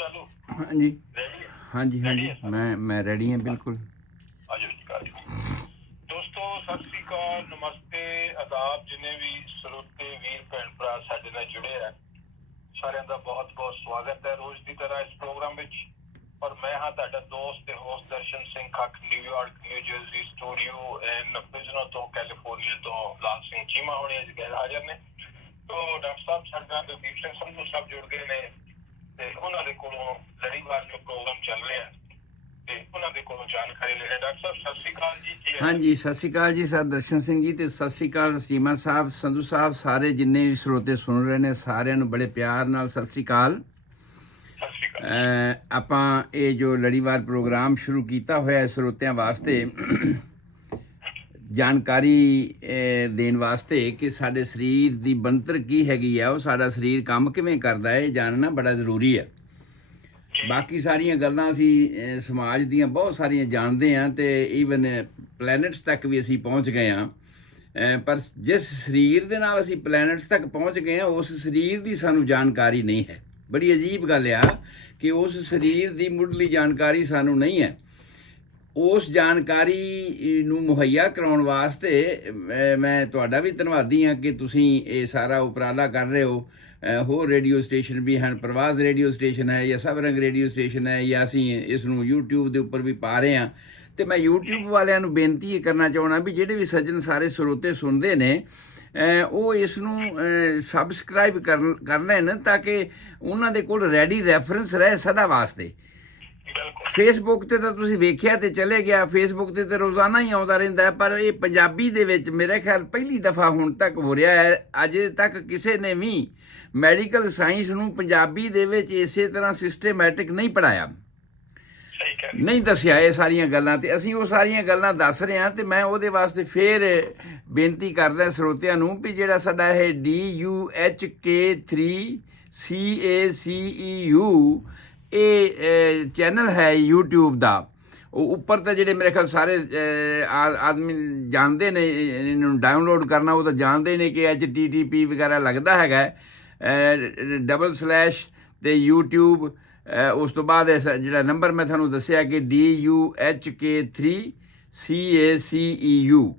चालू हाँ जी रेडी हाँ जी हाँ रेडी जी है सब मैं रेडी हैं बिल्कुल। आज दोस्तों सत श्री अकाल नमस्ते आदाब जिन्हें भी ਸਰੋਤੇ ਵੀਰ ਭੈਣ ਭਰਾ ਸਾਡੇ ਨਾਲ ਜੁੜੇ ਆ ਸਾਰਿਆਂ ਦਾ ਬਹੁਤ ਬਹੁਤ ਸਵਾਗਤ ਹੈ ਰੋਜ਼ ਦੀ ਤਰ੍ਹਾਂ ਇਸ ਪ੍ਰੋਗਰਾਮ ਵਿੱਚ ਔਰ ਮੈਂ ਹਾਂ ਤੁਹਾਡਾ ਦੋਸਤ ਤੇ host Darshan Singh Khakh New York New Jersey studio and Fresno ਤੋਂ ਕੈਲੀਫੋਰਨੀਆ ਤੋਂ ਲਾਲ ਸਿੰਘ ਚੀਮਾ ਹੋਣੇ ਅੱਜ ਗੈਰ ਹਾਜ਼ਰ ਨੇ ਤੋ ਡਾਕਟਰ ਸਾਹਿਬ ਸਾਡਾ ਦਲਦੀਪ ਸਿੰਘ ਸੰਧੂ ਸਾਹਿਬ ਜੁੜ ਗਏ ਨੇ ਤੇ ਉਹਨਾਂ ਦੇ ਕੋਲੋਂ ਲੜੀਵਾਰ ਜੋ ਪ੍ਰੋਗਰਾਮ ਚੱਲ ਰਿਹਾ ਤੇ ਉਹਨਾਂ ਦੇ ਕੋਲੋਂ ਜਾਣਕਾਰੀ ਲੈ ਰਹੇ ਡਾਕਟਰ ਸਾਹਿਬ ਸਤਿ ਸ਼੍ਰੀ ਅਕਾਲ ਜੀ हाँ जी सत श्री अकाल जी सर दर्शन सिंह जी तो सत श्री अकाल चीमा साहब संधू साहब सारे जिन्ने भी ਸਰੋਤੇ सुन रहे हैं ਸਾਰਿਆਂ ਨੂੰ ਬੜੇ ਪਿਆਰ ਨਾਲ ਸਤਿ श्री अकाल। ਸਤਿ ਸ਼੍ਰੀ ਅਕਾਲ ਆਪਾਂ ਇਹ ਜੋ ਲੜੀਵਾਰ ਪ੍ਰੋਗਰਾਮ ਸ਼ੁਰੂ ਕੀਤਾ ਹੋਇਆ ਹੈ ਸਰੋਤਿਆਂ ਵਾਸਤੇ ਜਾਣਕਾਰੀ ਦੇਣ ਵਾਸਤੇ ਕਿ ਸਾਡੇ ਸਰੀਰ ਦੀ ਬਣਤਰ ਕੀ ਹੈਗੀ ਆ, ਉਹ ਸਾਡਾ ਸਰੀਰ ਕੰਮ ਕਿਵੇਂ ਕਰਦਾ ਹੈ, ਇਹ ਜਾਣਨਾ ਬੜਾ ਜ਼ਰੂਰੀ ਹੈ। ਬਾਕੀ ਸਾਰੀਆਂ ਗੱਲਾਂ ਅਸੀਂ ਸਮਾਜ ਦੀਆਂ ਬਹੁਤ ਸਾਰੀਆਂ ਜਾਣਦੇ ਹਾਂ ਤੇ ਈਵਨ ਪਲੈਨਟਸ ਤੱਕ ਵੀ ਅਸੀਂ ਪਹੁੰਚ ਗਏ ਹਾਂ, ਪਰ ਜਿਸ ਸਰੀਰ ਦੇ ਨਾਲ ਅਸੀਂ ਪਲੈਨਟਸ ਤੱਕ ਪਹੁੰਚ ਗਏ ਹਾਂ ਉਸ ਸਰੀਰ ਦੀ ਸਾਨੂੰ ਜਾਣਕਾਰੀ ਨਹੀਂ ਹੈ। ਬੜੀ ਅਜੀਬ ਗੱਲ ਆ ਕਿ ਉਸ ਸਰੀਰ ਦੀ ਮੁੱਢਲੀ ਜਾਣਕਾਰੀ ਸਾਨੂੰ ਨਹੀਂ ਹੈ। ਉਸ ਜਾਣਕਾਰੀ ਨੂੰ ਮੁਹੱਈਆ ਕਰਾਉਣ ਵਾਸਤੇ ਮੈਂ ਤੁਹਾਡਾ ਵੀ ਧੰਨਵਾਦੀ ਹਾਂ ਕਿ ਤੁਸੀਂ ਇਹ ਸਾਰਾ ਉਪਰਾਲਾ ਕਰ ਰਹੇ ਹੋ। ਹੋਰ ਰੇਡੀਓ ਸਟੇਸ਼ਨ ਵੀ ਹਨ, ਪ੍ਰਵਾਜ਼ ਰੇਡੀਓ ਸਟੇਸ਼ਨ ਹੈ ਜਾਂ ਸਭ ਰੰਗ ਰੇਡੀਓ ਸਟੇਸ਼ਨ ਹੈ, ਜਾਂ ਅਸੀਂ ਇਸ ਨੂੰ YouTube ਦੇ ਉੱਪਰ ਵੀ ਪਾ ਰਹੇ ਹਾਂ। ਅਤੇ ਮੈਂ YouTube ਵਾਲਿਆਂ ਨੂੰ ਬੇਨਤੀ ਇਹ ਕਰਨਾ ਚਾਹੁੰਦਾ ਵੀ ਜਿਹੜੇ ਵੀ ਸੱਜਣ ਸਾਰੇ ਸਰੋਤੇ ਸੁਣਦੇ ਨੇ ਉਹ ਇਸ ਨੂੰ ਸਬਸਕ੍ਰਾਈਬ ਕਰ ਲੈਣ ਤਾਂ ਕਿ ਉਹਨਾਂ ਦੇ ਕੋਲ ਰੈਡੀ ਰੈਫਰੈਂਸ ਰਹੇ ਸਦਾ ਵਾਸਤੇ। ਫੇਸਬੁੱਕ 'ਤੇ ਤਾਂ ਤੁਸੀਂ ਵੇਖਿਆ ਤੇ ਚਲੇ ਗਿਆ, ਫੇਸਬੁੱਕ 'ਤੇ ਤਾਂ ਰੋਜ਼ਾਨਾ ਹੀ ਆਉਂਦਾ ਰਹਿੰਦਾ ਹੈ, ਪਰ ਇਹ ਪੰਜਾਬੀ ਦੇ ਵਿੱਚ ਮੇਰੇ ਖਿਆਲ ਪਹਿਲੀ ਦਫਾ ਹੁਣ ਤੱਕ ਹੋ ਰਿਹਾ ਹੈ। ਅਜੇ ਤੱਕ ਕਿਸੇ ਨੇ ਵੀ ਮੈਡੀਕਲ ਸਾਇੰਸ ਨੂੰ ਪੰਜਾਬੀ ਦੇ ਵਿੱਚ ਇਸੇ ਤਰ੍ਹਾਂ ਸਿਸਟੇਮੈਟਿਕ ਨਹੀਂ ਪੜ੍ਹਾਇਆ, ਨਹੀਂ ਦੱਸਿਆ ਇਹ ਸਾਰੀਆਂ ਗੱਲਾਂ, ਤੇ ਅਸੀਂ ਉਹ ਸਾਰੀਆਂ ਗੱਲਾਂ ਦੱਸ ਰਹੇ ਹਾਂ। ਤੇ ਮੈਂ ਉਹਦੇ ਵਾਸਤੇ ਫੇਰ ਬੇਨਤੀ ਕਰਦਾ ਸਰੋਤਿਆਂ ਨੂੰ ਵੀ ਜਿਹੜਾ ਸਾਡਾ ਇਹ DUHK3CACEU ਇਹ ਚੈਨਲ ਹੈ YouTube ਦਾ, ਉਹ ਉੱਪਰ ਤਾਂ ਜਿਹੜੇ ਮੇਰੇ ਖਿਆਲ ਸਾਰੇ ਆਦਮੀ ਜਾਣਦੇ ਨੇ ਇਹਨੂੰ ਡਾਊਨਲੋਡ ਕਰਨਾ, ਉਹ ਤਾਂ ਜਾਣਦੇ ਨੇ ਕਿ HTTP ਵਗੈਰਾ ਲੱਗਦਾ ਹੈਗਾ / ਤੇ YouTube ਉਸ ਤੋਂ ਬਾਅਦ ਜਿਹੜਾ ਨੰਬਰ ਮੈਂ ਤੁਹਾਨੂੰ ਦੱਸਿਆ ਕਿ DUHK3CACEU।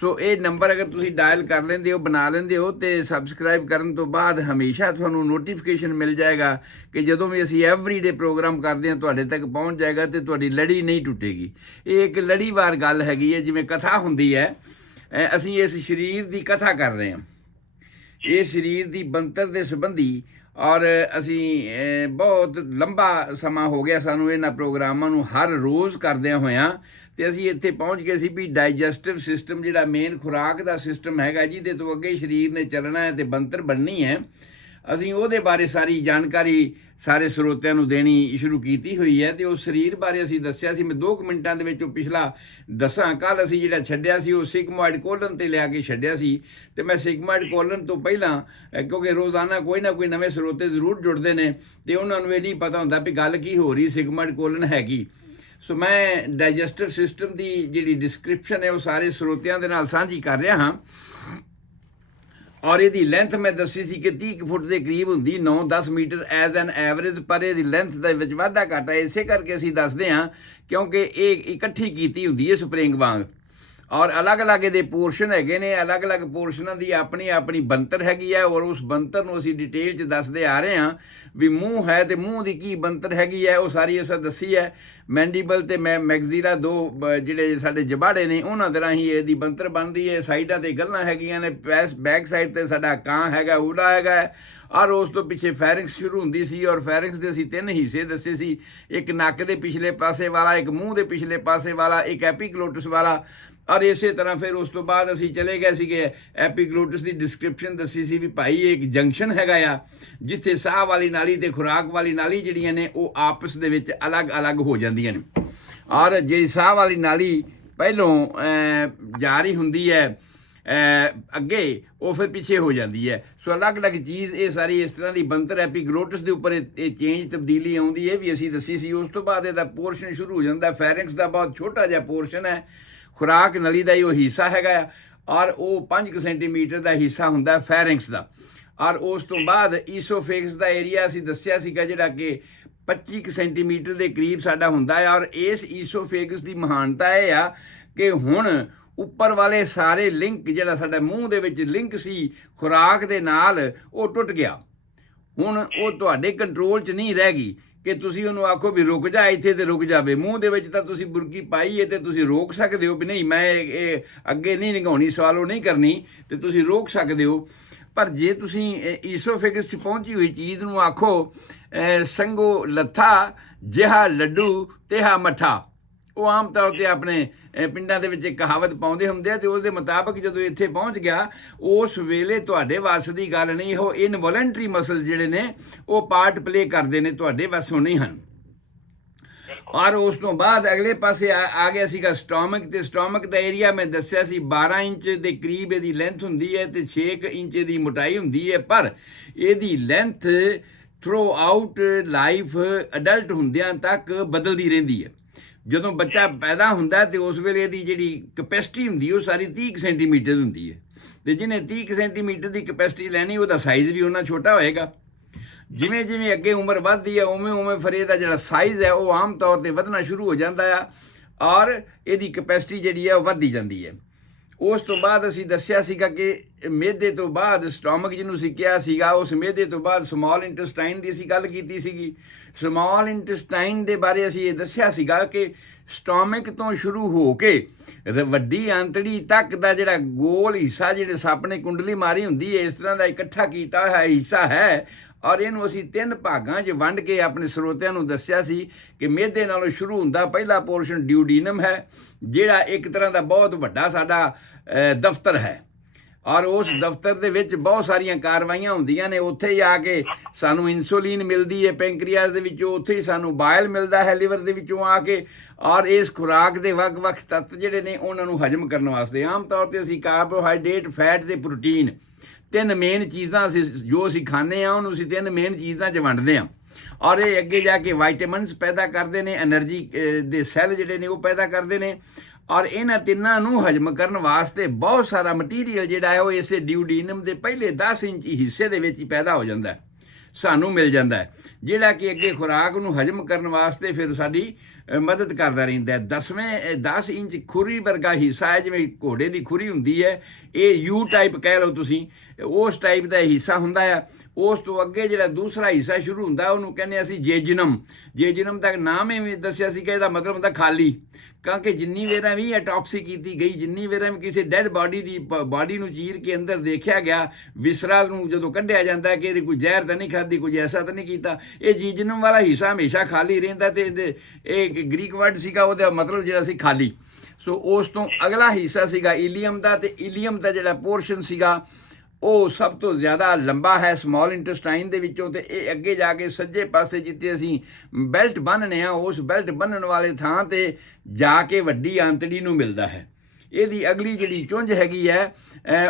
ਸੋ ਇਹ ਨੰਬਰ ਅਗਰ ਤੁਸੀਂ ਡਾਇਲ ਕਰ ਲੈਂਦੇ ਹੋ, ਬਣਾ ਲੈਂਦੇ ਹੋ, ਤੇ ਸਬਸਕ੍ਰਾਈਬ ਕਰਨ ਤੋਂ ਬਾਅਦ ਹਮੇਸ਼ਾ ਤੁਹਾਨੂੰ ਨੋਟੀਫਿਕੇਸ਼ਨ ਮਿਲ ਜਾਏਗਾ ਕਿ ਜਦੋਂ ਵੀ ਅਸੀਂ ਐਵਰੀਡੇ ਪ੍ਰੋਗਰਾਮ ਕਰਦੇ ਹਾਂ ਤੁਹਾਡੇ ਤੱਕ ਪਹੁੰਚ ਜਾਏਗਾ ਤੇ ਤੁਹਾਡੀ ਲੜੀ ਨਹੀਂ ਟੁੱਟੇਗੀ। ਇਹ ਇੱਕ ਲੜੀਵਾਰ ਗੱਲ ਹੈਗੀ ਹੈ, ਜਿਵੇਂ ਕਥਾ ਹੁੰਦੀ ਹੈ। ਅਸੀਂ ਇਸ ਸਰੀਰ ਦੀ ਕਥਾ ਕਰ ਰਹੇ ਹਾਂ, ਇਹ ਸਰੀਰ ਦੀ ਬਣਤਰ ਦੇ ਸੰਬੰਧੀ, ਔਰ ਅਸੀਂ ਬਹੁਤ ਲੰਬਾ ਸਮਾਂ ਹੋ ਗਿਆ ਸਾਨੂੰ ਇਹਨਾਂ ਪ੍ਰੋਗਰਾਮਾਂ ਨੂੰ ਹਰ ਰੋਜ਼ ਕਰਦਿਆਂ ਹੋਇਆਂ, ਤੇ ਅਸੀਂ ਇੱਥੇ ਪਹੁੰਚ ਗਏ ਸੀ ਵੀ ਡਾਈਜੈਸਟਿਵ ਸਿਸਟਮ ਜਿਹੜਾ ਮੇਨ ਖੁਰਾਕ ਦਾ ਸਿਸਟਮ ਹੈਗਾ, ਜਿਹਦੇ ਤੋਂ ਅੱਗੇ ਸਰੀਰ ਨੇ ਚੱਲਣਾ ਹੈ ਤੇ ਬਣਤਰ ਬਣਨੀ ਹੈ, ਅਸੀਂ ਉਹਦੇ ਬਾਰੇ ਸਾਰੀ ਜਾਣਕਾਰੀ ਸਾਰੇ ਸਰੋਤਿਆਂ ਨੂੰ ਦੇਣੀ ਸ਼ੁਰੂ ਕੀਤੀ ਹੋਈ ਹੈ। ਤੇ ਉਸ ਸਰੀਰ ਬਾਰੇ ਅਸੀਂ ਦੱਸਿਆ ਸੀ, ਮੈਂ 2 ਮਿੰਟਾਂ ਦੇ ਵਿੱਚ ਉਹ ਪਿਛਲਾ ਦੱਸਾਂ। ਕੱਲ੍ਹ ਅਸੀਂ ਜਿਹੜਾ ਛੱਡਿਆ ਸੀ ਉਹ ਸਿਗਮੋਇਡ ਕੋਲਨ 'ਤੇ ਲਿਆ ਕੇ ਛੱਡਿਆ ਸੀ, ਤੇ ਮੈਂ ਸਿਗਮੋਇਡ ਕੋਲਨ ਤੋਂ ਪਹਿਲਾਂ ਕਿਉਂਕਿ ਰੋਜ਼ਾਨਾ ਕੋਈ ਨਾ ਕੋਈ ਨਵੇਂ ਸਰੋਤੇ ਜ਼ਰੂਰ ਜੁੜਦੇ ਨੇ ਤੇ ਉਹਨਾਂ ਨੂੰ ਇਹ ਨਹੀਂ ਪਤਾ ਹੁੰਦਾ ਵੀ ਗੱਲ ਕੀ ਹੋ ਰਹੀ, ਸਿਗਮੋਇਡ ਕੋਲਨ ਹੈ ਕੀ। ਸੋ ਮੈਂ ਡਾਈਜੈਸਟਿਵ ਸਿਸਟਮ ਦੀ ਜਿਹੜੀ ਡਿਸਕ੍ਰਿਪਸ਼ਨ ਹੈ ਉਹ ਸਾਰੇ ਸਰੋਤਿਆਂ ਦੇ ਨਾਲ ਸਾਂਝੀ ਕਰ ਰਿਹਾ ਹਾਂ। ਔਰ ਇਹਦੀ ਲੈਂਥ ਮੈਂ ਦੱਸੀ ਸੀ ਕਿ 30 ਫੁੱਟ ਦੇ ਕਰੀਬ ਹੁੰਦੀ, 9-10 ਮੀਟਰ ਐਜ਼ ਐਨ ਐਵਰੇਜ, ਪਰ ਇਹਦੀ ਲੈਂਥ ਦੇ ਵਿੱਚ ਵਾਧਾ ਘੱਟ ਹੈ। ਇਸੇ ਕਰਕੇ ਅਸੀਂ ਦੱਸਦੇ ਹਾਂ ਕਿਉਂਕਿ ਇਹ ਇਕੱਠੀ ਕੀਤੀ ਹੁੰਦੀ ਹੈ ਸਪਰਿੰਗ ਵਾਂਗ, ਔਰ ਅਲੱਗ-ਅਲੱਗ ਇਹਦੇ ਪੋਰਸ਼ਨ ਹੈਗੇ ਨੇ, ਅਲੱਗ-ਅਲੱਗ ਪੋਰਸ਼ਨਾਂ ਦੀ ਆਪਣੀ ਆਪਣੀ ਬਣਤਰ ਹੈਗੀ ਹੈ, ਔਰ ਉਸ ਬਣਤਰ ਨੂੰ ਅਸੀਂ ਡਿਟੇਲ 'ਚ ਦੱਸਦੇ ਆ ਰਹੇ ਹਾਂ ਵੀ ਮੂੰਹ ਹੈ ਤੇ ਮੂੰਹ ਦੀ ਕੀ ਬਣਤਰ ਹੈਗੀ ਹੈ, ਉਹ ਸਾਰੀ ਅਸਾਂ ਦੱਸੀ ਹੈ। ਮੈਂਡੀਬਲ ਤੇ ਮੈਗਜ਼ੀਲਾ 2 ਜਿਹੜੇ ਸਾਡੇ ਜਬਾੜੇ ਨੇ ਉਹਨਾਂ ਦੇ ਰਾਹੀਂ ਇਹਦੀ ਬਣਤਰ ਬਣਦੀ ਹੈ। ਸਾਈਡਾਂ 'ਤੇ ਗੱਲਾਂ ਹੈਗੀਆਂ ਨੇ, ਬੈਕ ਸਾਈਡ 'ਤੇ ਸਾਡਾ ਕਾਂ ਹੈਗਾ, ਊੜਾ ਹੈਗਾ, ਔਰ ਉਸ ਤੋਂ ਪਿੱਛੇ ਫੈਰਿੰਕਸ ਸ਼ੁਰੂ ਹੁੰਦੀ ਸੀ, ਔਰ ਫੈਰਿੰਕਸ ਦੇ ਅਸੀਂ 3 ਹਿੱਸੇ ਦੱਸੇ ਸੀ, ਇੱਕ ਨੱਕ ਦੇ ਪਿਛਲੇ ਪਾਸੇ ਵਾਲਾ, ਇੱਕ ਮੂੰਹ ਦੇ ਪਿਛਲੇ ਪਾਸੇ ਵਾਲਾ, ਇੱਕ ਐਪੀਗਲੋਟਸ ਵਾਲਾ, ਔਰ ਇਸੇ ਤਰ੍ਹਾਂ ਫਿਰ ਉਸ ਤੋਂ ਬਾਅਦ ਅਸੀਂ ਚਲੇ ਗਏ ਸੀਗੇ ਐਪੀਗਲੋਟਸ ਦੀ ਡਿਸਕ੍ਰਿਪਸ਼ਨ ਦੱਸੀ ਸੀ ਵੀ ਭਾਈ ਇੱਕ ਜੰਕਸ਼ਨ ਹੈਗਾ ਆ ਜਿੱਥੇ ਸਾਹ ਵਾਲੀ ਨਾਲੀ ਤੇ ਖੁਰਾਕ ਵਾਲੀ ਨਾਲੀ ਜਿਹੜੀਆਂ ਨੇ ਉਹ ਆਪਸ ਦੇ ਵਿੱਚ ਅਲੱਗ-ਅਲੱਗ ਹੋ ਜਾਂਦੀਆਂ ਨੇ, ਔਰ ਜਿਹੜੀ ਸਾਹ ਵਾਲੀ ਨਾਲੀ ਪਹਿਲੋਂ ਜਾਰੀ ਹੁੰਦੀ ਹੈ ਅੱਗੇ, ਉਹ ਫਿਰ ਪਿੱਛੇ ਹੋ ਜਾਂਦੀ ਹੈ। ਸੋ ਅਲੱਗ-ਅਲੱਗ ਚੀਜ਼ ਇਹ ਸਾਰੀ ਇਸ ਤਰ੍ਹਾਂ ਦੀ ਬਣਤਰ ਐਪੀਗਲੋਟਸ ਦੇ ਉੱਪਰ ਇਹ ਚੇਂਜ ਤਬਦੀਲੀ ਆਉਂਦੀ ਹੈ ਵੀ ਅਸੀਂ ਦੱਸੀ ਸੀ। ਉਸ ਤੋਂ ਬਾਅਦ ਇਹਦਾ ਪੋਰਸ਼ਨ ਸ਼ੁਰੂ ਹੋ ਜਾਂਦਾ, ਫੈਰਿੰਕਸ ਦਾ ਬਹੁਤ ਛੋਟਾ ਜਿਹਾ ਪੋਰਸ਼ਨ ਹੈ, ਖੁਰਾਕ ਨਲੀ ਦਾ ਹੀ ਉਹ ਹਿੱਸਾ ਹੈਗਾ, ਔਰ ਉਹ 5 ਸੈਂਟੀਮੀਟਰ ਦਾ ਹਿੱਸਾ ਹੁੰਦਾ ਫੈਰਿੰਕਸ ਦਾ, ਔਰ ਉਸ ਤੋਂ ਬਾਅਦ ਈਸੋਫੇਗਸ ਦਾ ਏਰੀਆ ਅਸੀਂ ਦੱਸਿਆ ਸੀਗਾ ਜਿਹੜਾ ਕਿ 25 ਸੈਂਟੀਮੀਟਰ ਦੇ ਕਰੀਬ ਸਾਡਾ ਹੁੰਦਾ ਹੈ। ਔਰ ਇਸ ਈਸੋਫੇਗਸ ਦੀ ਮਹਾਨਤਾ ਇਹ ਆ ਕਿ ਹੁਣ ਉੱਪਰ ਵਾਲੇ ਸਾਰੇ ਲਿੰਕ ਜਿਹੜਾ ਸਾਡਾ ਮੂੰਹ ਦੇ ਵਿੱਚ ਲਿੰਕ ਸੀ ਖੁਰਾਕ ਦੇ ਨਾਲ, ਉਹ ਟੁੱਟ ਗਿਆ। ਹੁਣ ਉਹ ਤੁਹਾਡੇ ਕੰਟਰੋਲ 'ਚ ਨਹੀਂ ਰਹਿ ਗਈ ਕਿ ਤੁਸੀਂ ਉਹਨੂੰ ਆਖੋ ਵੀ ਰੁਕ ਜਾ ਇੱਥੇ ਤੇ ਰੁਕ ਜਾਵੇ। ਮੂੰਹ ਦੇ ਵਿੱਚ ਤਾਂ ਤੁਸੀਂ ਬੁਰਕੀ ਪਾਈ ਹੈ ਤੇ ਤੁਸੀਂ ਰੋਕ ਸਕਦੇ ਹੋ ਵੀ ਨਹੀਂ ਮੈਂ ਇਹ ਅੱਗੇ ਨਹੀਂ ਨਿਗਾਉਣੀ, ਸਵਾਲੋ ਨਹੀਂ ਕਰਨੀ, ਤੇ ਤੁਸੀਂ ਰੋਕ ਸਕਦੇ ਹੋ। ਪਰ ਜੇ ਤੁਸੀਂ ਈਸੋਫੇਗਸ 'ਚ ਪਹੁੰਚੀ ਹੋਈ ਚੀਜ਼ ਨੂੰ ਆਖੋ ਸੰਗੋ ਲੱਥਾ ਜਿਹਾ ਲੱਡੂ ਤੇਹਾ ਮੱਠਾ, ਉਹ ਆਮ ਤੌਰ 'ਤੇ ਆਪਣੇ ਪਿੰਡਾਂ ਦੇ ਵਿੱਚ ਇੱਕ ਕਹਾਵਤ ਪਾਉਂਦੇ ਹੁੰਦੇ ਆ, ਤੇ ਉਸ ਦੇ ਮੁਤਾਬਕ ਜਦੋਂ ਇੱਥੇ ਪਹੁੰਚ ਗਿਆ ਉਸ ਵੇਲੇ ਤੁਹਾਡੇ ਵੱਸ ਦੀ ਗੱਲ ਨਹੀਂ, ਉਹ ਇਨਵੋਲੰਟਰੀ ਮਸਲ ਜਿਹੜੇ ਨੇ ਉਹ ਪਾਰਟ ਪਲੇ ਕਰਦੇ ਨੇ, ਤੁਹਾਡੇ ਵੱਸੋਂ ਨਹੀਂ ਹਨ। ਔਰ ਉਸ ਤੋਂ ਬਾਅਦ ਅਗਲੇ ਪਾਸੇ ਆ ਗਿਆ ਸੀਗਾ ਸਟੋਮਕ, ਤੇ ਸਟੋਮਕ ਦਾ ਏਰੀਆ ਮੈਂ ਦੱਸਿਆ ਸੀ 12 ਇੰਚ ਦੇ ਕਰੀਬ ਇਹਦੀ ਲੈਂਥ ਹੁੰਦੀ ਹੈ ਤੇ 6 ਇੰਚ ਦੀ ਮੋਟਾਈ ਹੁੰਦੀ ਹੈ। ਪਰ ਇਹਦੀ length through out life adult ਹੁੰਦਿਆਂ ਤੱਕ ਬਦਲਦੀ ਰਹਿੰਦੀ ਹੈ। ਜਦੋਂ ਬੱਚਾ ਪੈਦਾ ਹੁੰਦਾ ਤੇ ਉਸ ਵੇਲੇ ਇਹਦੀ ਜਿਹੜੀ ਕਪੈਸਿਟੀ ਹੁੰਦੀ ਉਹ ਸਾਰੀ 30 ਸੈਂਟੀਮੀਟਰ ਹੁੰਦੀ ਹੈ, ਤੇ ਜਿਹਨੇ 30 ਸੈਂਟੀਮੀਟਰ ਦੀ ਕਪੈਸਿਟੀ ਲੈਣੀ ਉਹਦਾ ਸਾਈਜ਼ ਵੀ ਉਹਨਾਂ ਛੋਟਾ ਹੋਏਗਾ। ਜਿਵੇਂ ਜਿਵੇਂ ਅੱਗੇ ਉਮਰ ਵੱਧਦੀ ਹੈ ਉਵੇਂ ਉਵੇਂ ਫਿਰ ਇਹਦਾ ਜਿਹੜਾ ਸਾਈਜ਼ ਹੈ ਉਹ ਆਮ ਤੌਰ 'ਤੇ ਵਧਣਾ ਸ਼ੁਰੂ ਹੋ ਜਾਂਦਾ ਆ, ਔਰ ਇਹਦੀ ਕਪੈਸਿਟੀ ਜਿਹੜੀ ਹੈ ਉਹ ਵੱਧਦੀ ਜਾਂਦੀ ਹੈ। ਉਸ ਤੋਂ ਬਾਅਦ ਅਸੀਂ ਦੱਸਿਆ ਸੀਗਾ ਕਿ ਮਿਹਦੇ ਤੋਂ ਬਾਅਦ ਸਟੋਮਕ ਜਿਹਨੂੰ ਅਸੀਂ ਕਿਹਾ ਸੀਗਾ, ਉਸ ਮਿਹਦੇ ਤੋਂ ਬਾਅਦ ਸਮਾਲ ਇੰਟੈਸਟਾਈਨ ਦੀ ਅਸੀਂ ਗੱਲ ਕੀਤੀ ਸੀਗੀ। ਸਮਾਲ ਇੰਟੈਸਟਾਈਨ ਦੇ ਬਾਰੇ ਅਸੀਂ ਇਹ ਦੱਸਿਆ ਸੀਗਾ ਕਿ ਸਟੋਮਕ ਤੋਂ ਸ਼ੁਰੂ ਹੋ ਕੇ ਵੱਡੀ ਆਂਤੜੀ ਤੱਕ ਦਾ ਜਿਹੜਾ ਗੋਲ ਹਿੱਸਾ, ਜਿਹੜੇ ਸੱਪ ਨੇ ਕੁੰਡਲੀ ਮਾਰੀ ਹੁੰਦੀ ਹੈ, ਇਸ ਤਰ੍ਹਾਂ ਦਾ ਇਕੱਠਾ ਕੀਤਾ ਹੋਇਆ ਹਿੱਸਾ ਹੈ। ਔਰ ਇਹਨੂੰ ਅਸੀਂ 3 ਭਾਗਾਂ 'ਚ ਵੰਡ ਕੇ ਆਪਣੇ ਸਰੋਤਿਆਂ ਨੂੰ ਦੱਸਿਆ ਸੀ ਕਿ ਮਿਹਦੇ ਨਾਲੋਂ ਸ਼ੁਰੂ ਹੁੰਦਾ ਪਹਿਲਾ ਪੋਰਸ਼ਨ ਡਿਊਡੀਨਮ ਹੈ, ਜਿਹੜਾ ਇੱਕ ਤਰ੍ਹਾਂ ਦਾ ਬਹੁਤ ਵੱਡਾ ਸਾਡਾ ਦਫ਼ਤਰ ਹੈ। ਔਰ ਉਸ ਦਫ਼ਤਰ ਦੇ ਵਿੱਚ ਬਹੁਤ ਸਾਰੀਆਂ ਕਾਰਵਾਈਆਂ ਹੁੰਦੀਆਂ ਨੇ। ਉੱਥੇ ਹੀ ਆ ਕੇ ਸਾਨੂੰ ਇਨਸੂਲਿਨ ਮਿਲਦੀ ਹੈ ਪੈਂਕਰੀਆਸ ਦੇ ਵਿੱਚੋਂ, ਉੱਥੇ ਹੀ ਸਾਨੂੰ ਬਾਇਲ ਮਿਲਦਾ ਹੈ ਲਿਵਰ ਦੇ ਵਿੱਚੋਂ ਆ ਕੇ। ਔਰ ਇਸ ਖੁਰਾਕ ਦੇ ਵੱਖ-ਵੱਖ ਤੱਤ ਜਿਹੜੇ ਨੇ ਉਹਨਾਂ ਨੂੰ ਹਜਮ ਕਰਨ ਵਾਸਤੇ ਆਮ ਤੌਰ 'ਤੇ ਅਸੀਂ ਕਾਰਬੋਹਾਈਡਰੇਟ, ਫੈਟ ਤੇ ਪ੍ਰੋਟੀਨ, 3 ਮੇਨ ਚੀਜ਼ਾਂ ਅਸੀਂ ਜੋ ਅਸੀਂ ਖਾਂਦੇ ਹਾਂ ਉਹਨੂੰ ਅਸੀਂ 3 ਮੇਨ ਚੀਜ਼ਾਂ 'ਚ ਵੰਡਦੇ ਹਾਂ। ਔਰ ਇਹ ਅੱਗੇ ਜਾ ਕੇ ਵਾਈਟਾਮਿਨਸ ਪੈਦਾ ਕਰਦੇ ਨੇ, એનર્ਜੀ ਦੇ ਸੈੱਲ ਜਿਹੜੇ ਨੇ ਉਹ ਪੈਦਾ ਕਰਦੇ ਨੇ। ਔਰ ਇਹਨਾਂ ਤਿੰਨਾਂ ਨੂੰ ਹਜਮ ਕਰਨ ਵਾਸਤੇ ਬਹੁਤ ਸਾਰਾ ਮਟੀਰੀਅਲ ਜਿਹੜਾ ਹੈ ਉਹ ਇਸੇ ਡਿਊਡੀਨਮ ਦੇ ਪਹਿਲੇ 10 ਇੰਚ ਹਿੱਸੇ ਦੇ ਵਿੱਚ ਹੀ ਪੈਦਾ ਹੋ ਜਾਂਦਾ ਹੈ, ਸਾਨੂੰ ਮਿਲ ਜਾਂਦਾ ਹੈ, ਜਿਹੜਾ ਕਿ ਅੱਗੇ ਖੁਰਾਕ ਨੂੰ ਹਜਮ ਕਰਨ ਵਾਸਤੇ ਫਿਰ ਸਾਡੀ ਮਦਦ ਕਰਦਾ ਰਹਿੰਦਾ ਹੈ। 10 ਇੰਚ ਖੁਰੀ ਵਰਗਾ ਹਿੱਸਾ ਹੈ, ਜਿਵੇਂ ਘੋੜੇ ਦੀ ਖੁਰੀ ਹੁੰਦੀ ਹੈ, ਇਹ ਯੂ ਟਾਈਪ ਕਹਿ ਲਓ ਤੁਸੀਂ, ਉਸ ਟਾਈਪ ਦਾ ਹਿੱਸਾ ਹੁੰਦਾ ਹੈ। ਉਸ ਤੋਂ ਅੱਗੇ ਜਿਹੜਾ ਦੂਸਰਾ ਹਿੱਸਾ ਸ਼ੁਰੂ ਹੁੰਦਾ ਉਹਨੂੰ ਕਹਿੰਦੇ ਅਸੀਂ ਜੇਜਨਮ। ਜੇਜਨਮ ਦਾ ਨਾਮ ਹੀ ਦੱਸਿਆ ਸੀ ਕਿ ਇਹਦਾ ਮਤਲਬ ਹੁੰਦਾ ਖਾਲੀ, ਕਿਉਂਕਿ ਜਿੰਨੀ ਵੇਰਾਂ ਵੀ ਆਟੋਪਸੀ ਕੀਤੀ ਗਈ, ਜਿੰਨੀ ਵੇਰਾਂ ਵੀ ਕਿਸੇ ਡੈਡ ਬਾਡੀ ਨੂੰ ਚੀਰ ਕੇ ਅੰਦਰ ਦੇਖਿਆ ਗਿਆ, ਵਿਸਰਾ ਨੂੰ ਜਦੋਂ ਕੱਢਿਆ ਜਾਂਦਾ ਕਿ ਇਹਦੀ ਕੋਈ ਜ਼ਹਿਰ ਤਾਂ ਨਹੀਂ ਖਾਧੀ, ਕੁਝ ਐਸਾ ਤਾਂ ਨਹੀਂ ਕੀਤਾ, ਇਹ ਜੀਜਨਮ ਵਾਲਾ ਹਿੱਸਾ ਹਮੇਸ਼ਾ ਖਾਲੀ ਰਹਿੰਦਾ। ਤੇ ਇਹ ਗ੍ਰੀਕ ਵਰਡ ਸੀਗਾ, ਉਹਦਾ ਮਤਲਬ ਜਿਹੜਾ ਸੀ ਖਾਲੀ। ਸੋ ਉਸ ਤੋਂ ਅਗਲਾ ਹਿੱਸਾ ਸੀਗਾ ਇਲੀਅਮ ਦਾ, ਤੇ ਇਲੀਅਮ ਦਾ ਜਿਹੜਾ ਪੋਰਸ਼ਨ ਸੀਗਾ ਉਹ ਸਭ ਤੋਂ ਜ਼ਿਆਦਾ ਲੰਬਾ ਹੈ ਸਮਾਲ ਇੰਟੈਸਟਾਈਨ ਦੇ ਵਿੱਚੋਂ। ਤੇ ਇਹ ਅੱਗੇ ਜਾ ਕੇ ਸੱਜੇ ਪਾਸੇ ਜਿੱਥੇ ਅਸੀਂ ਬੈਲਟ ਬੰਨ੍ਹਨੇ ਆ, ਉਸ ਬੈਲਟ ਬੰਨ੍ਹਣ ਵਾਲੇ ਥਾਂ ਤੇ ਜਾ ਕੇ ਵੱਡੀ ਆਂਤੜੀ ਨੂੰ ਮਿਲਦਾ ਹੈ। ਇਹਦੀ ਅਗਲੀ ਜਿਹੜੀ ਚੁੰਝ ਹੈਗੀ ਹੈ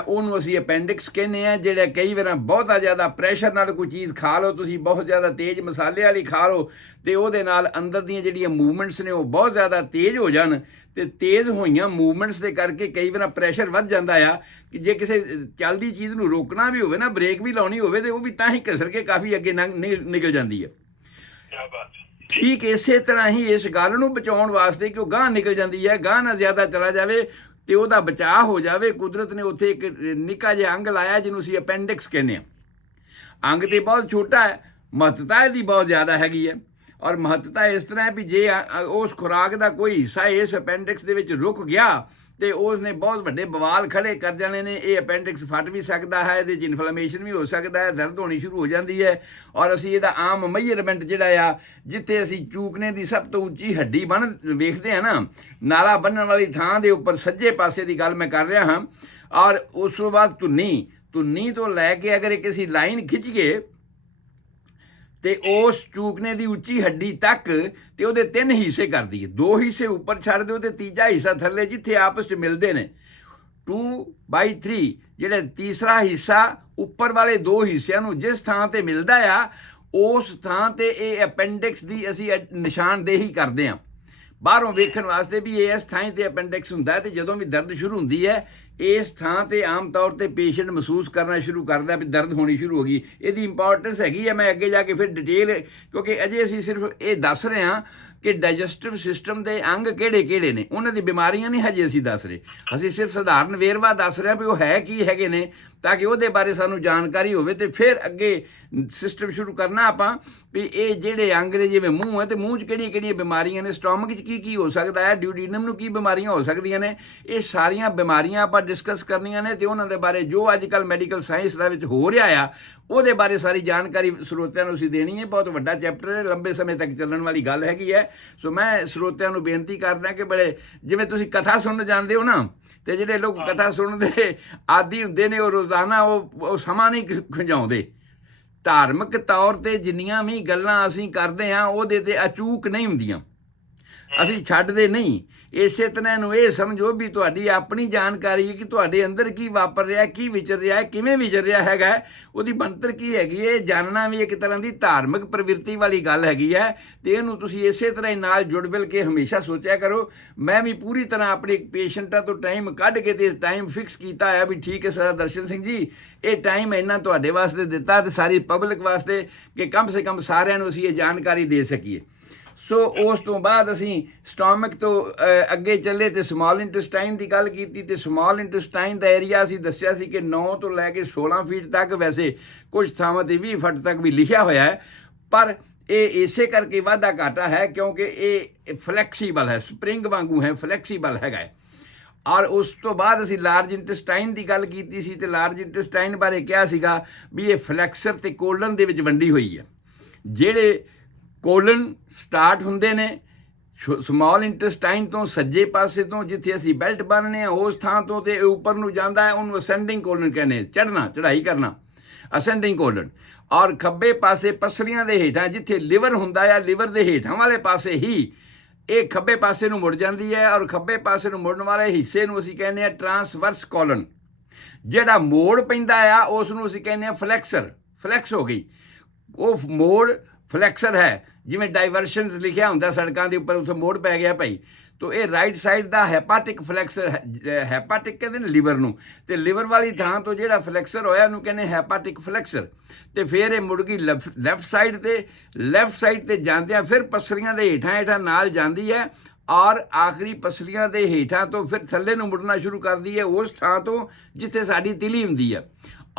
ਉਹਨੂੰ ਅਸੀਂ ਅਪੈਂਡਿਕਸ ਕਹਿੰਦੇ ਆ। ਜਿਹੜਾ ਕਈ ਵਾਰ ਬਹੁਤਾ ਜ਼ਿਆਦਾ ਪ੍ਰੈਸ਼ਰ ਨਾਲ ਕੋਈ ਚੀਜ਼ ਖਾ ਲਓ ਤੁਸੀਂ, ਬਹੁਤ ਜ਼ਿਆਦਾ ਤੇਜ਼ ਮਸਾਲੇ ਵਾਲੀ ਖਾ ਲਓ, ਤੇ ਉਹਦੇ ਨਾਲ ਅੰਦਰ ਦੀਆਂ ਜਿਹੜੀਆਂ ਮੂਵਮੈਂਟਸ ਨੇ ਉਹ ਬਹੁਤ ਜ਼ਿਆਦਾ ਤੇਜ਼ ਹੋ ਜਾਣ, ਤੇ ਤੇਜ਼ ਹੋਈਆਂ ਮੂਵਮੈਂਟਸ ਦੇ ਕਰਕੇ ਕਈ ਵਾਰ ਪ੍ਰੈਸ਼ਰ ਵੱਧ ਜਾਂਦਾ ਆ ਕਿ ਜੇ ਕਿਸੇ ਚੱਲਦੀ ਚੀਜ਼ ਨੂੰ ਰੋਕਣਾ ਵੀ ਹੋਵੇ ਨਾ, ਬ੍ਰੇਕ ਵੀ ਲਾਉਣੀ ਹੋਵੇ, ਤੇ ਉਹ ਵੀ ਤਾਂ ਹੀ ਘਸਰ ਕੇ ਕਾਫੀ ਅੱਗੇ ਨਿਕਲ ਜਾਂਦੀ ਹੈ। ਠੀਕ ਇਸੇ ਤਰ੍ਹਾਂ ਹੀ ਇਸ ਗੱਲ ਨੂੰ ਬਚਾਉਣ ਵਾਸਤੇ ਕਿ ਉਹ ਗਾਂਹ ਨਿਕਲ ਜਾਂਦੀ ਹੈ, ਗਾਂਹ ਨਾ ਜ਼ਿਆਦਾ ਚਲਾ ਜਾਵੇ ਤੇ ਉਹਦਾ ਬਚਾਅ ਹੋ ਜਾਵੇ, ਕੁਦਰਤ ਨੇ ਉੱਥੇ ਇੱਕ ਨਿੱਕਾ ਜਿਹਾ ਅੰਗ ਲਾਇਆ ਜਿਹਨੂੰ ਅਸੀਂ ਅਪੈਂਡਿਕਸ ਕਹਿੰਦੇ ਹਾਂ। ਅੰਗ ਤੇ ਬਹੁਤ ਛੋਟਾ ਹੈ, ਮਹੱਤਤਾ ਇਹਦੀ ਬਹੁਤ ਜ਼ਿਆਦਾ ਹੈਗੀ ਹੈ। ਔਰ ਮਹੱਤਤਾ ਇਸ ਤਰ੍ਹਾਂ ਹੈ ਵੀ ਜੇ ਉਸ ਖੁਰਾਕ ਦਾ ਕੋਈ ਹਿੱਸਾ ਇਸ ਅਪੈਂਡਿਕਸ ਦੇ ਵਿੱਚ ਰੁਕ ਗਿਆ ਤੇ ਉਸ ਨੇ ਬਹੁਤ ਵੱਡੇ ਬਵਾਲ ਖੜੇ ਕਰ ਜਾਣੇ ਨੇ। ਇਹ ਅਪੈਂਡਿਕਸ ਫਟ ਵੀ ਸਕਦਾ ਹੈ, ਇਹਦੇ 'ਚ ਇਨਫਲੇਮੇਸ਼ਨ ਵੀ ਹੋ ਸਕਦਾ ਹੈ, ਦਰਦ ਹੋਣੀ ਸ਼ੁਰੂ ਹੋ ਜਾਂਦੀ ਹੈ। ਔਰ ਅਸੀਂ ਇਹਦਾ ਆਮ ਮੇਜਰਮੈਂਟ ਜਿਹੜਾ ਆ, ਜਿੱਥੇ ਅਸੀਂ ਚੂਕਨੇ ਦੀ ਸਭ ਤੋਂ ਉੱਚੀ ਹੱਡੀ ਵੇਖਦੇ ਹਾਂ ਨਾ, ਨਾਲਾ ਬੰਨ੍ਹਣ ਵਾਲੀ ਥਾਂ ਦੇ ਉੱਪਰ ਸੱਜੇ ਪਾਸੇ ਦੀ ਗੱਲ ਮੈਂ ਕਰ ਰਿਹਾ ਹਾਂ। ਔਰ ਉਸ ਤੋਂ ਬਾਅਦ ਧੁੰਨੀ ਤੋਂ ਲੈ ਕੇ ਅਗਰ ਇੱਕ ਅਸੀਂ ਲਾਈਨ ਖਿੱਚੀਏ ਤੇ ਉਸ ਚੂਕਨੇ ਦੀ ਉੱਚੀ ਹੱਡੀ ਤੱਕ, ਤੇ ਉਹਦੇ 3 ਹਿੱਸੇ ਕਰ ਦਈਏ, 2 ਹਿੱਸੇ ਉੱਪਰ ਛੱਡ ਦਿਓ ਤੇ ਤੀਜਾ ਹਿੱਸਾ ਥੱਲੇ, ਜਿੱਥੇ ਆਪਸ 'ਚ ਮਿਲਦੇ ਨੇ 2/3, ਜਿਹੜਾ ਤੀਸਰਾ ਹਿੱਸਾ ਉੱਪਰ ਵਾਲੇ 2 ਹਿੱਸਿਆਂ ਨੂੰ ਜਿਸ ਥਾਂ ਤੇ ਮਿਲਦਾ ਆ ਉਸ ਥਾਂ ਤੇ ਇਹ ਅਪੈਂਡਿਕਸ ਦੀ ਅਸੀਂ ਨਿਸ਼ਾਨਦੇਹੀ ਕਰਦੇ ਹਾਂ ਬਾਹਰੋਂ ਵੇਖਣ ਵਾਸਤੇ ਵੀ ਇਹ ਇਸ ਥਾਂ ਤੇ ਅਪੈਂਡਿਕਸ ਹੁੰਦਾ ਹੈ। ਤੇ ਜਦੋਂ ਵੀ ਦਰਦ ਸ਼ੁਰੂ ਹੁੰਦੀ ਹੈ ਇਸ ਥਾਂ ਤੇ ਆਮ ਤੌਰ ਤੇ ਪੇਸ਼ੈਂਟ ਮਹਿਸੂਸ ਕਰਨਾ ਸ਼ੁਰੂ ਕਰਦਾ ਵੀ ਦਰਦ ਹੋਣੀ ਸ਼ੁਰੂ ਹੋ ਗਈ। ਇਹਦੀ ਇੰਪੋਰਟੈਂਸ ਹੈਗੀ ਹੈ, ਮੈਂ ਅੱਗੇ ਜਾ ਕੇ ਫਿਰ ਡਿਟੇਲ, ਕਿਉਂਕਿ ਅਜੇ ਅਸੀਂ ਸਿਰਫ ਇਹ ਦੱਸ ਰਹੇ ਹਾਂ ਕਿ ਡਾਈਜੈਸਟਿਵ ਸਿਸਟਮ ਦੇ ਅੰਗ ਕਿਹੜੇ ਕਿਹੜੇ ਨੇ, ਉਹਨਾਂ ਦੀ ਬਿਮਾਰੀਆਂ ਨਹੀਂ ਹਜੇ ਅਸੀਂ ਦੱਸ ਰਹੇ। ਅਸੀਂ ਸਿਰਫ ਸਧਾਰਨ ਵੇਰਵਾ ਦੱਸ ਰਹੇ ਹਾਂ ਵੀ ਉਹ ਹੈ ਕੀ ਹੈਗੇ ਨੇ, ਤਾਂ ਕਿ ਉਹਦੇ ਬਾਰੇ ਸਾਨੂੰ ਜਾਣਕਾਰੀ ਹੋਵੇ ਤੇ ਫਿਰ ਅੱਗੇ ਸਿਸਟਮ ਸ਼ੁਰੂ ਕਰਨਾ ਆਪਾਂ ਵੀ ਇਹ ਜਿਹੜੇ ਅੰਗ ਨੇ, ਜਿਵੇਂ ਮੂੰਹ ਹੈ ਤੇ ਮੂੰਹ 'ਚ ਕਿਹੜੀਆਂ ਕਿਹੜੀਆਂ ਬਿਮਾਰੀਆਂ ਨੇ, ਸਟੋਮਕ 'ਚ ਕੀ ਕੀ ਹੋ ਸਕਦਾ ਹੈ, ਡਿਊਡੀਨਮ ਨੂੰ ਕੀ ਬਿਮਾਰੀਆਂ ਹੋ ਸਕਦੀਆਂ ਨੇ, ਇਹ ਸਾਰੀਆਂ ਬਿਮਾਰੀਆਂ ਆਪਾਂ ਡਿਸਕਸ ਕਰਨੀਆਂ ਨੇ ਤੇ ਉਹਨਾਂ ਦੇ ਬਾਰੇ ਜੋ ਅੱਜ ਕੱਲ੍ਹ ਮੈਡੀਕਲ ਸਾਇੰਸ ਦੇ ਵਿੱਚ ਹੋ ਰਿਹਾ ਆ ਉਹਦੇ ਬਾਰੇ ਸਾਰੀ ਜਾਣਕਾਰੀ ਸਰੋਤਿਆਂ ਨੂੰ ਅਸੀਂ ਦੇਣੀ ਹੈ। ਬਹੁਤ ਵੱਡਾ ਚੈਪਟਰ ਹੈ, ਲੰਬੇ ਸਮੇਂ ਤੱਕ ਚੱਲਣ ਵਾਲੀ ਗੱਲ ਹੈਗੀ ਹੈ। ਸੋ ਮੈਂ ਸਰੋਤਿਆਂ ਨੂੰ ਬੇਨਤੀ ਕਰਦਾ ਕਿ ਬੜੇ, ਜਿਵੇਂ ਤੁਸੀਂ ਕਥਾ ਸੁਣਨ ਜਾਂਦੇ ਹੋ ਨਾ, ਤੇ ਜਿਹੜੇ ਲੋਕ ਕਥਾ ਸੁਣਦੇ ਆਦੀ ਹੁੰਦੇ ਨੇ ਉਹ ਰੋਜ਼ਾਨਾ ਉਹ ਸਮਾਂ ਨਹੀਂ ਖਿੰਜਾਉਂਦੇ। ਧਾਰਮਿਕ ਤੌਰ ਤੇ ਜਿੰਨੀਆਂ ਵੀ ਗੱਲਾਂ ਅਸੀਂ ਕਰਦੇ ਹਾਂ ਉਹਦੇ ਤੇ ਅਚੂਕ ਨਹੀਂ ਹੁੰਦੀਆਂ, ਅਸੀਂ ਛੱਡਦੇ ਨਹੀਂ। ਇਸੇ ਤਰ੍ਹਾਂ ਨੂੰ ਇਹ ਸਮਝੋ ਵੀ ਤੁਹਾਡੀ ਆਪਣੀ ਜਾਣਕਾਰੀ ਹੈ ਕਿ ਤੁਹਾਡੇ ਅੰਦਰ ਕੀ ਵਾਪਰ ਰਿਹਾ, ਕੀ ਵਿਚਰ ਰਿਹਾ ਹੈ, ਕਿਵੇਂ ਵਿਚਰ ਰਿਹਾ ਹੈਗਾ, ਉਹਦੀ ਬਣਤਰ ਕੀ ਹੈਗੀ ਹੈ, ਜਾਣਨਾ ਵੀ ਇੱਕ ਤਰ੍ਹਾਂ ਦੀ ਧਾਰਮਿਕ ਪ੍ਰਵਿਰਤੀ ਵਾਲੀ ਗੱਲ ਹੈਗੀ ਹੈ। ਤੇ ਇਹਨੂੰ ਤੁਸੀਂ ਇਸੇ ਤਰ੍ਹਾਂ ਹੀ ਨਾਲ ਜੁੜ ਮਿਲ ਕੇ ਹਮੇਸ਼ਾ ਸੋਚਿਆ ਕਰੋ। ਮੈਂ ਵੀ ਪੂਰੀ ਤਰ੍ਹਾਂ ਆਪਣੇ ਪੇਸ਼ੈਂਟਾਂ ਤੋਂ ਟਾਈਮ ਕੱਢ ਕੇ ਤੇ ਟਾਈਮ ਫਿਕਸ ਕੀਤਾ ਹੋਇਆ ਵੀ ਠੀਕ ਹੈ ਸਰ ਦਰਸ਼ਨ ਸਿੰਘ ਜੀ, ਇਹ ਟਾਈਮ ਇੰਨਾ ਤੁਹਾਡੇ ਵਾਸਤੇ ਦਿੱਤਾ ਤੇ ਸਾਰੀ ਪਬਲਿਕ ਵਾਸਤੇ ਕਿ ਕਮ ਸੇ ਕਮ ਸਾਰਿਆਂ ਨੂੰ ਅਸੀਂ ਇਹ ਜਾਣਕਾਰੀ ਦੇ ਸਕੀਏ। ਸੋ ਉਸ ਤੋਂ ਬਾਅਦ ਅਸੀਂ ਸਟੋਮਕ ਤੋਂ ਅੱਗੇ ਚੱਲੇ ਤੇ ਸਮਾਲ ਇੰਟੈਸਟਾਈਨ ਦੀ ਗੱਲ ਕੀਤੀ। ਤੇ ਸਮਾਲ ਇੰਟੈਸਟਾਈਨ ਦਾ ਏਰੀਆ ਅਸੀਂ ਦੱਸਿਆ ਸੀ ਕਿ 9 ਤੋਂ ਲੈ ਕੇ 16 ਫੀਟ ਤੱਕ, ਵੈਸੇ ਕੁਝ ਥਾਵਾਂ ਤੇ 20 ਫੁੱਟ ਤੱਕ ਵੀ ਲਿਖਿਆ ਹੋਇਆ ਹੈ, ਪਰ ਇਹ ਇਸੇ ਕਰਕੇ ਵਾਧਾ ਘਾਟਾ ਹੈ ਕਿਉਂਕਿ ਇਹ ਫਲੈਕਸੀਬਲ ਹੈ, ਸਪਰਿੰਗ ਵਾਂਗੂ ਹੈ, ਫਲੈਕਸੀਬਲ ਹੈਗਾ। ਔਰ ਉਸ ਤੋਂ ਬਾਅਦ ਅਸੀਂ ਲਾਰਜ ਇੰਟੈਸਟਾਈਨ ਦੀ ਗੱਲ ਕੀਤੀ ਸੀ ਤੇ ਲਾਰਜ ਇੰਟੈਸਟਾਈਨ ਬਾਰੇ ਕਿਹਾ ਸੀਗਾ ਵੀ ਇਹ ਫਲੈਕਸਰ ਤੇ ਕੋਲਨ ਦੇ ਵਿੱਚ ਵੰਡੀ ਹੋਈ ਹੈ। ਜਿਹੜੇ ਕੋਲਨ ਸਟਾਰਟ ਹੁੰਦੇ ਨੇ ਸਮਾਲ ਇੰਟੈਸਟਾਈਨ ਤੋਂ ਸੱਜੇ ਪਾਸੇ ਤੋਂ, ਜਿੱਥੇ ਅਸੀਂ ਬੈਲਟ ਬੰਨ੍ਹਨੇ ਆ ਉਸ ਥਾਂ ਤੋਂ, ਤੇ ਉੱਪਰ ਨੂੰ ਜਾਂਦਾ ਹੈ, ਉਹਨੂੰ ਅਸੈਂਡਿੰਗ ਕੋਲਨ ਕਹਿੰਦੇ, ਚੜ੍ਹਨਾ ਚੜ੍ਹਾਈ ਕਰਨਾ, ਅਸੈਂਡਿੰਗ ਕੋਲਨ। ਔਰ ਖੱਬੇ ਪਾਸੇ ਪਸਲੀਆਂ ਦੇ ਹੇਠਾਂ ਜਿੱਥੇ ਲਿਵਰ ਹੁੰਦਾ ਆ, ਲਿਵਰ ਦੇ ਹੇਠਾਂ ਵਾਲੇ ਪਾਸੇ ਹੀ ਇਹ ਖੱਬੇ ਪਾਸੇ ਨੂੰ ਮੁੜ ਜਾਂਦੀ ਹੈ। ਔਰ ਖੱਬੇ ਪਾਸੇ ਨੂੰ ਮੁੜਨ ਵਾਲੇ ਹਿੱਸੇ ਨੂੰ ਅਸੀਂ ਕਹਿੰਦੇ ਆ ਟਰਾਂਸਵਰਸ ਕੋਲਨ। ਜਿਹੜਾ ਮੋੜ ਪੈਂਦਾ ਆ ਉਸ ਨੂੰ ਅਸੀਂ ਕਹਿੰਦੇ ਆ ਫਲੈਕਸਰ, ਫਲੈਕਸ ਹੋ ਗਈ, ਉਹ ਮੋੜ ਫਲੈਕਸਰ ਹੈ। ਜਿਵੇਂ ਡਾਈਵਰਸ਼ਨਸ ਲਿਖਿਆ ਹੁੰਦਾ ਸੜਕਾਂ ਦੇ ਉੱਪਰ, ਉੱਥੇ ਮੋੜ ਪੈ ਗਿਆ ਭਾਈ, ਤੋ ਇਹ ਰਾਈਟ ਸਾਈਡ ਦਾ ਹੈਪਾਟਿਕ ਫਲੈਕਸਰ, ਹੈਪਾਟਿਕ ਕਹਿੰਦੇ ਨੇ ਲਿਵਰ ਨੂੰ, ਤੇ ਲਿਵਰ ਵਾਲੀ ਥਾਂ ਤੋਂ ਜਿਹੜਾ ਫਲੈਕਸਰ ਹੋਇਆ ਉਹਨੂੰ ਕਹਿੰਦੇ ਹੈਪਾਟਿਕ ਫਲੈਕਸਰ। ਤੇ ਫਿਰ ਇਹ ਮੁੜ ਗਈ ਲੈਫਟ ਸਾਈਡ ਤੇ, ਲੈਫਟ ਸਾਈਡ ਤੇ ਜਾਂਦਿਆਂ ਫਿਰ ਪਸਲੀਆਂ ਦੇ ਹੇਠਾਂ ਨਾਲ ਜਾਂਦੀ ਹੈ ਔਰ ਆਖਰੀ ਪਸਲੀਆਂ ਦੇ ਹੇਠਾਂ ਤੋਂ ਫਿਰ ਥੱਲੇ ਨੂੰ ਮੁੜਨਾ ਸ਼ੁਰੂ ਕਰਦੀ ਹੈ ਉਸ ਥਾਂ ਤੋਂ ਜਿੱਥੇ ਸਾਡੀ ਤਿਲੀ ਹੁੰਦੀ ਹੈ।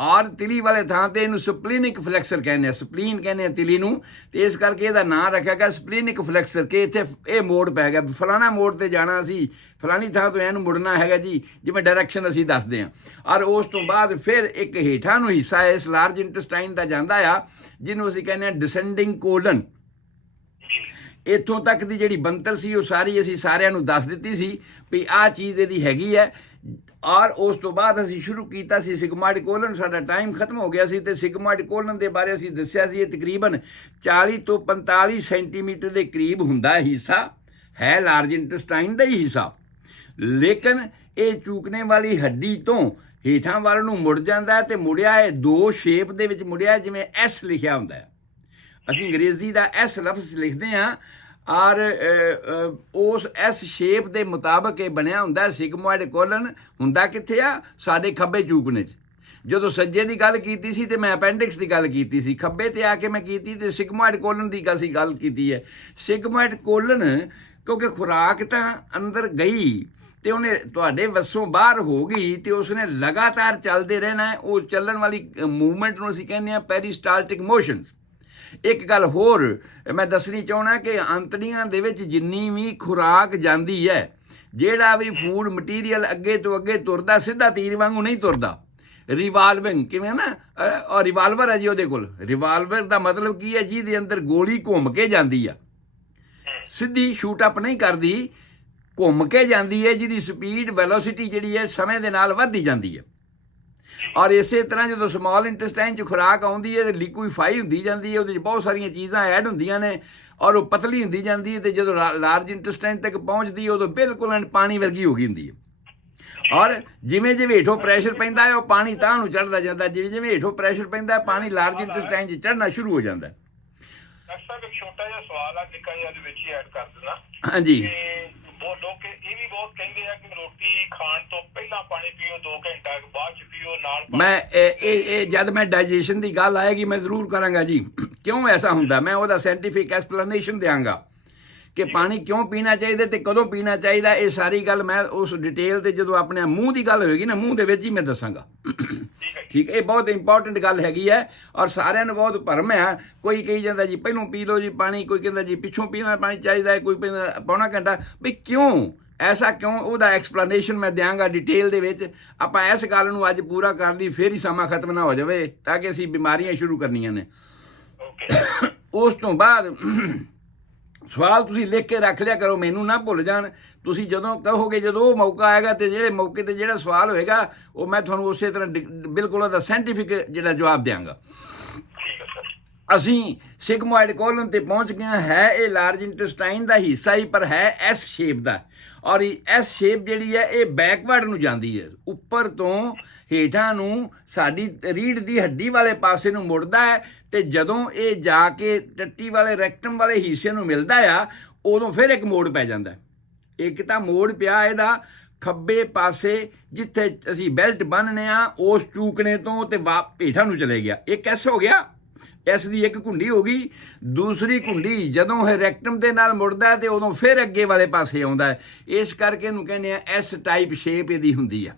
ਔਰ ਤਿਲੀ ਵਾਲੇ ਥਾਂ ਤੇ ਇਹਨੂੰ ਸਪਲੀਨਿਕ ਫਲੈਕਸਰ ਕਹਿੰਦੇ ਆ, ਸਪਲੀਨ ਕਹਿੰਦੇ ਆ ਤਿਲੀ ਨੂੰ, ਤੇ ਇਸ ਕਰਕੇ ਇਹਦਾ ਨਾਂ ਰੱਖਿਆ ਗਿਆ ਸਪਲੀਨਿਕ ਫਲੈਕਸਰ ਕਿ ਇੱਥੇ ਇਹ ਮੋੜ ਪੈ ਗਿਆ, ਫਲਾਣਾ ਮੋੜ ਤੇ ਜਾਣਾ, ਅਸੀਂ ਫਲਾਣੀ ਥਾਂ ਤੋਂ ਇਹਨੂੰ ਮੁੜਨਾ ਹੈਗਾ ਜੀ, ਜਿਵੇਂ ਡਾਇਰੈਕਸ਼ਨ ਅਸੀਂ ਦੱਸਦੇ ਹਾਂ। ਔਰ ਉਸ ਤੋਂ ਬਾਅਦ ਫਿਰ ਇੱਕ ਹੇਠਾਂ ਨੂੰ ਹਿੱਸਾ ਇਸ ਲਾਰਜ ਇੰਟੈਸਟਾਈਨ ਦਾ ਜਾਂਦਾ ਆ ਜਿਹਨੂੰ ਅਸੀਂ ਕਹਿੰਦੇ ਆ ਡਿਸੈਂਡਿੰਗ ਕੋਲਨ। ਇੱਥੋਂ ਤੱਕ ਦੀ ਜਿਹੜੀ ਬਣਤਰ ਸੀ ਉਹ ਸਾਰੀ ਅਸੀਂ ਸਾਰਿਆਂ ਨੂੰ ਦੱਸ ਦਿੱਤੀ ਸੀ ਵੀ ਆਹ ਚੀਜ਼ ਇਹਦੀ ਹੈਗੀ ਹੈ। ਔਰ ਉਸ ਤੋਂ ਬਾਅਦ ਅਸੀਂ ਸ਼ੁਰੂ ਕੀਤਾ ਸੀ ਸਿਗਮਾਇਡ ਕੋਲਨ। ਸਾਡਾ ਟਾਈਮ ਖਤਮ ਹੋ ਗਿਆ ਸੀ ਤੇ ਸਿਗਮਾਇਡ ਕੋਲਨ ਦੇ ਬਾਰੇ ਅਸੀਂ ਦੱਸਿਆ ਸੀ ਇਹ ਤਕਰੀਬਨ 40 ਤੋਂ 45 ਸੈਂਟੀਮੀਟਰ ਦੇ ਕਰੀਬ ਹੁੰਦਾ ਹਿੱਸਾ ਹੈ, ਲਾਰਜ ਇੰਟੈਸਟਾਈਨ ਦਾ ਹੀ ਹਿੱਸਾ। ਲੇਕਿਨ ਇਹ ਚੂਕਨੇ ਵਾਲੀ ਹੱਡੀ ਤੋਂ ਹੇਠਾਂ ਵੱਲ ਨੂੰ ਮੁੜ ਜਾਂਦਾ ਤੇ ਮੁੜਿਆ ਇਹ ਦੋ ਸ਼ੇਪ ਦੇ ਵਿੱਚ ਮੁੜਿਆ, ਜਿਵੇਂ ਐਸ ਲਿਖਿਆ ਹੁੰਦਾ ਹੈ। ਅਸੀਂ ਅੰਗਰੇਜ਼ੀ ਦਾ ਐਸ ਲਫ਼ਜ਼ ਲਿਖਦੇ ਹਾਂ ਔਰ ਉਸ ਐਸ ਸ਼ੇਪ ਦੇ ਮੁਤਾਬਕ ਇਹ ਬਣਿਆ ਹੁੰਦਾ। ਸਿਗਮੋਇਡ ਕੋਲਨ ਹੁੰਦਾ ਕਿੱਥੇ ਆ? ਸਾਡੇ ਖੱਬੇ ਚੂਕਨੇ 'ਚ। ਜਦੋਂ ਸੱਜੇ ਦੀ ਗੱਲ ਕੀਤੀ ਸੀ ਤੇ ਮੈਂ ਅਪੈਂਡਿਕਸ ਦੀ ਗੱਲ ਕੀਤੀ ਸੀ, ਖੱਬੇ ਤੇ ਆ ਕੇ ਮੈਂ ਕੀਤੀ ਤੇ ਸਿਗਮੋਇਡ ਕੋਲਨ ਦੀ ਅਸੀਂ ਗੱਲ ਕੀਤੀ ਹੈ। ਸਿਗਮੋਇਡ ਕੋਲਨ ਕਿਉਂਕਿ ਖੁਰਾਕ ਤਾਂ ਅੰਦਰ ਗਈ ਤੇ ਉਹਨੇ ਤੁਹਾਡੇ ਵੱਸੋਂ ਬਾਹਰ ਹੋ ਗਈ ਤੇ ਉਸਨੇ ਲਗਾਤਾਰ ਚੱਲਦੇ ਰਹਿਣਾ ਹੈ। ਉਹ ਚੱਲਣ ਵਾਲੀ ਮੂਵਮੈਂਟ ਨੂੰ ਅਸੀਂ ਕਹਿੰਦੇ ਹਾਂ ਪੈਰੀਸਟਾਲਟਿਕ ਮੋਸ਼ਨਸ। ਇੱਕ ਗੱਲ ਹੋਰ ਮੈਂ ਦੱਸਣੀ ਚਾਹੁੰਦਾ ਕਿ ਅੰਤੜੀਆਂ ਦੇ ਵਿੱਚ ਜਿੰਨੀ ਵੀ ਖੁਰਾਕ ਜਾਂਦੀ ਹੈ, ਜਿਹੜਾ ਵੀ ਫੂਡ ਮਟੀਰੀਅਲ ਅੱਗੇ ਤੋਂ ਅੱਗੇ ਤੁਰਦਾ, ਸਿੱਧਾ ਤੀਰ ਵਾਂਗੂ ਨਹੀਂ ਤੁਰਦਾ, ਰਿਵਾਲਵਿੰਗ ਕਿਵੇਂ ਨਾ, ਔਰ ਰਿਵਾਲਵਰ ਹੈ ਜੀ ਉਹਦੇ ਕੋਲ। ਰਿਵਾਲਵਰ ਦਾ ਮਤਲਬ ਕੀ ਹੈ? ਜਿਹਦੇ ਅੰਦਰ ਗੋਲੀ ਘੁੰਮ ਕੇ ਜਾਂਦੀ ਆ, ਸਿੱਧੀ ਸ਼ੂਟ ਅਪ ਨਹੀਂ ਕਰਦੀ, ਘੁੰਮ ਕੇ ਜਾਂਦੀ ਹੈ, ਜਿਹਦੀ ਸਪੀਡ ਵੈਲੋਸਿਟੀ ਜਿਹੜੀ ਹੈ ਸਮੇਂ ਦੇ ਨਾਲ ਵੱਧਦੀ ਜਾਂਦੀ ਹੈ। ਔਰ ਇਸੇ ਤਰ੍ਹਾਂ ਜਦੋਂ ਸਮਾਲ ਇੰਟੈਸਟਾਈਨ 'ਚ ਖੁਰਾਕ ਆਉਂਦੀ ਹੈ ਤੇ ਲਿਕੁਈਫਾਈ ਹੁੰਦੀ ਜਾਂਦੀ ਹੈ, ਉਹਦੇ 'ਚ ਬਹੁਤ ਸਾਰੀਆਂ ਚੀਜ਼ਾਂ ਐਡ ਹੁੰਦੀਆਂ ਨੇ ਔਰ ਉਹ ਪਤਲੀ ਹੁੰਦੀ ਜਾਂਦੀ ਹੈ ਤੇ ਜਦੋਂ ਲਾਰਜ ਇੰਟੈਸਟਾਈਨ ਤੱਕ ਪਹੁੰਚਦੀ ਹੈ ਉਦੋਂ ਬਿਲਕੁਲ ਪਾਣੀ ਵਰਗੀ ਹੋ ਗਈ ਹੁੰਦੀ ਹੈ। ਔਰ ਜਿਵੇਂ ਜਿਵੇਂ ਹੇਠੋਂ ਪ੍ਰੈਸ਼ਰ ਪੈਂਦਾ ਹੈ ਉਹ ਪਾਣੀ ਤਾਂ ਨੂੰ ਚੜ੍ਹਦਾ ਜਾਂਦਾ, ਜਿਵੇਂ ਜਿਵੇਂ ਹੇਠੋਂ ਪ੍ਰੈਸ਼ਰ ਪੈਂਦਾ ਪਾਣੀ ਲਾਰਜ ਇੰਟੈਸਟਾਈਨ 'ਚ ਚੜ੍ਹਨਾ ਸ਼ੁਰੂ ਹੋ ਜਾਂਦਾ। ਡਾਕਟਰ ਸਾਹਿਬ ਇੱਕ ਛੋਟਾ ਜਿਹਾ ਸਵਾਲ ਆ, ਨਿੱਕਾ ਜਿਹਾ ਇਹਦੇ ਵਿੱਚ ਹੀ ਐਡ ਕਰ ਦੇਣਾ। ਹਾਂਜੀ। ਬਹੁਤ ਲੋਕ ਇਹ ਵੀ ਬਹੁਤ ਕਹਿੰਦੇ ਆ ਕਿ ਰੋਟੀ ਖਾਣ ਤੋਂ ਪਹਿਲਾਂ ਪਾਣੀ ਪੀਓ, 2 ਘੰਟਾ ਬਾਅਦ ਚ ਪੀਓ, ਨਾਲ ਮੈਂ ਇਹ ਜਦ ਮੈਂ ਡਾਈਜੈਸ਼ਨ ਦੀ ਗੱਲ ਆਏਗੀ ਮੈਂ ਜ਼ਰੂਰ ਕਰਾਂਗਾ ਜੀ ਕਿਉਂ ਐਸਾ ਹੁੰਦਾ, ਮੈਂ ਉਹਦਾ ਸਾਇੰਟੀਫਿਕ ਐਕਸਪਲੇਨੇਸ਼ਨ ਦਿਆਂਗਾ ਕਿ ਪਾਣੀ ਕਿਉਂ ਪੀਣਾ ਚਾਹੀਦਾ ਤੇ ਕਦੋਂ ਪੀਣਾ ਚਾਹੀਦਾ। ਇਹ ਸਾਰੀ ਗੱਲ ਮੈਂ ਉਸ ਡਿਟੇਲ ਤੇ ਜਦੋਂ ਆਪਣੇ ਮੂੰਹ ਦੀ ਗੱਲ ਹੋਏਗੀ ਨਾ, ਮੂੰਹ ਦੇ ਵਿੱਚ ਹੀ ਮੈਂ ਦੱਸਾਂਗਾ। ਠੀਕ, ਇਹ ਬਹੁਤ ਇੰਪੋਰਟੈਂਟ ਗੱਲ ਹੈਗੀ ਹੈ ਔਰ ਸਾਰਿਆਂ ਨੂੰ ਬਹੁਤ ਭਰਮ ਹੈ। ਕੋਈ ਕਹੀ ਜਾਂਦਾ ਜੀ ਪਹਿਲੋਂ ਪੀ ਲਓ ਜੀ ਪਾਣੀ, ਕੋਈ ਕਹਿੰਦਾ ਜੀ ਪਿੱਛੋਂ ਪੀਣਾ ਪਾਣੀ ਚਾਹੀਦਾ ਹੈ, ਕੋਈ ਕਹਿੰਦਾ ਪੌਣਾ ਘੰਟਾ। ਵੀ ਕਿਉਂ ਐਸਾ ਕਿਉਂ, ਉਹਦਾ ਐਕਸਪਲੇਨੇਸ਼ਨ ਮੈਂ ਦਿਆਂਗਾ ਡਿਟੇਲ ਦੇ ਵਿੱਚ। ਆਪਾਂ ਇਸ ਗੱਲ ਨੂੰ ਅੱਜ ਪੂਰਾ ਕਰ ਲਈ, ਫਿਰ ਹੀ ਸਮਾਂ ਖਤਮ ਨਾ ਹੋ ਜਾਵੇ, ਤਾਂ ਕਿ ਅਸੀਂ ਬਿਮਾਰੀਆਂ ਸ਼ੁਰੂ ਕਰਨੀਆਂ ਨੇ। ਉਸ ਤੋਂ ਬਾਅਦ ਸਵਾਲ ਤੁਸੀਂ ਲਿਖ ਕੇ ਰੱਖ ਲਿਆ ਕਰੋ, ਮੈਨੂੰ ਨਾ ਭੁੱਲ ਜਾਣ। ਤੁਸੀਂ ਜਦੋਂ ਕਹੋਗੇ, ਜਦੋਂ ਉਹ ਮੌਕਾ ਆਏਗਾ ਤੇ ਜਿਹੜੇ ਮੌਕੇ ਤੇ ਜਿਹੜਾ ਸਵਾਲ ਹੋਏਗਾ ਉਹ ਮੈਂ ਤੁਹਾਨੂੰ ਉਸੇ ਤਰ੍ਹਾਂ ਬਿਲਕੁਲ ਉਹਦਾ ਸਾਇੰਟੀਫਿਕ ਜਿਹੜਾ ਜਵਾਬ ਦਿਆਂਗਾ। ਅਸੀਂ ਸਿਗਮੋਇਡ ਕੋਲਨ ਤੇ ਪਹੁੰਚ ਗਏ ਹੈ। ਇਹ ਲਾਰਜ ਇੰਟੈਸਟਾਈਨ ਦਾ ਹਿੱਸਾ ਹੀ, ਪਰ ਹੈ ਐਸ ਸ਼ੇਪ ਦਾ, ਔਰ ਐਸ ਸ਼ੇਪ ਜਿਹੜੀ ਹੈ ਇਹ ਬੈਕਵਰਡ ਨੂੰ ਜਾਂਦੀ ਹੈ, ਉੱਪਰ ਤੋਂ ਹੇਠਾਂ ਨੂੰ ਸਾਡੀ ਰੀੜ੍ਹ ਦੀ ਹੱਡੀ ਵਾਲੇ ਪਾਸੇ ਨੂੰ ਮੁੜਦਾ ਹੈ। ਤੇ ਜਦੋਂ ਇਹ ਜਾ ਕੇ ਟੱਟੀ ਵਾਲੇ ਰੈਕਟਮ ਵਾਲੇ ਹਿੱਸੇ ਨੂੰ ਮਿਲਦਾ ਆ, ਉਦੋਂ ਫਿਰ ਇੱਕ ਮੋੜ ਪੈ ਜਾਂਦਾ। ਇੱਕ ਤਾਂ ਮੋੜ ਪਿਆ ਇਹਦਾ ਖੱਬੇ ਪਾਸੇ, ਜਿੱਥੇ ਅਸੀਂ ਬੈਲਟ ਬੰਨ੍ਹਨੇ ਆ ਉਸ ਚੂਕਣੇ ਤੋਂ ਤੇ ਹੇਠਾਂ ਨੂੰ ਚਲੇ ਗਿਆ। ਇੱਕ ਐਸ ਹੋ ਗਿਆ, ਇਸ ਦੀ ਇੱਕ ਕੁੰਡੀ ਹੋ ਗਈ। ਦੂਸਰੀ ਕੁੰਡੀ ਜਦੋਂ ਇਹ ਰੈਕਟਮ ਦੇ ਨਾਲ ਮੁੜਦਾ ਹੈ ਤੇ ਉਦੋਂ ਫਿਰ ਅੱਗੇ ਵਾਲੇ ਪਾਸੇ ਆਉਂਦਾ ਹੈ। ਇਸ ਕਰਕੇ ਇਹਨੂੰ ਕਹਿੰਦੇ ਆ ਐਸ ਟਾਈਪ ਸ਼ੇਪ ਇਹਦੀ ਹੁੰਦੀ ਆ।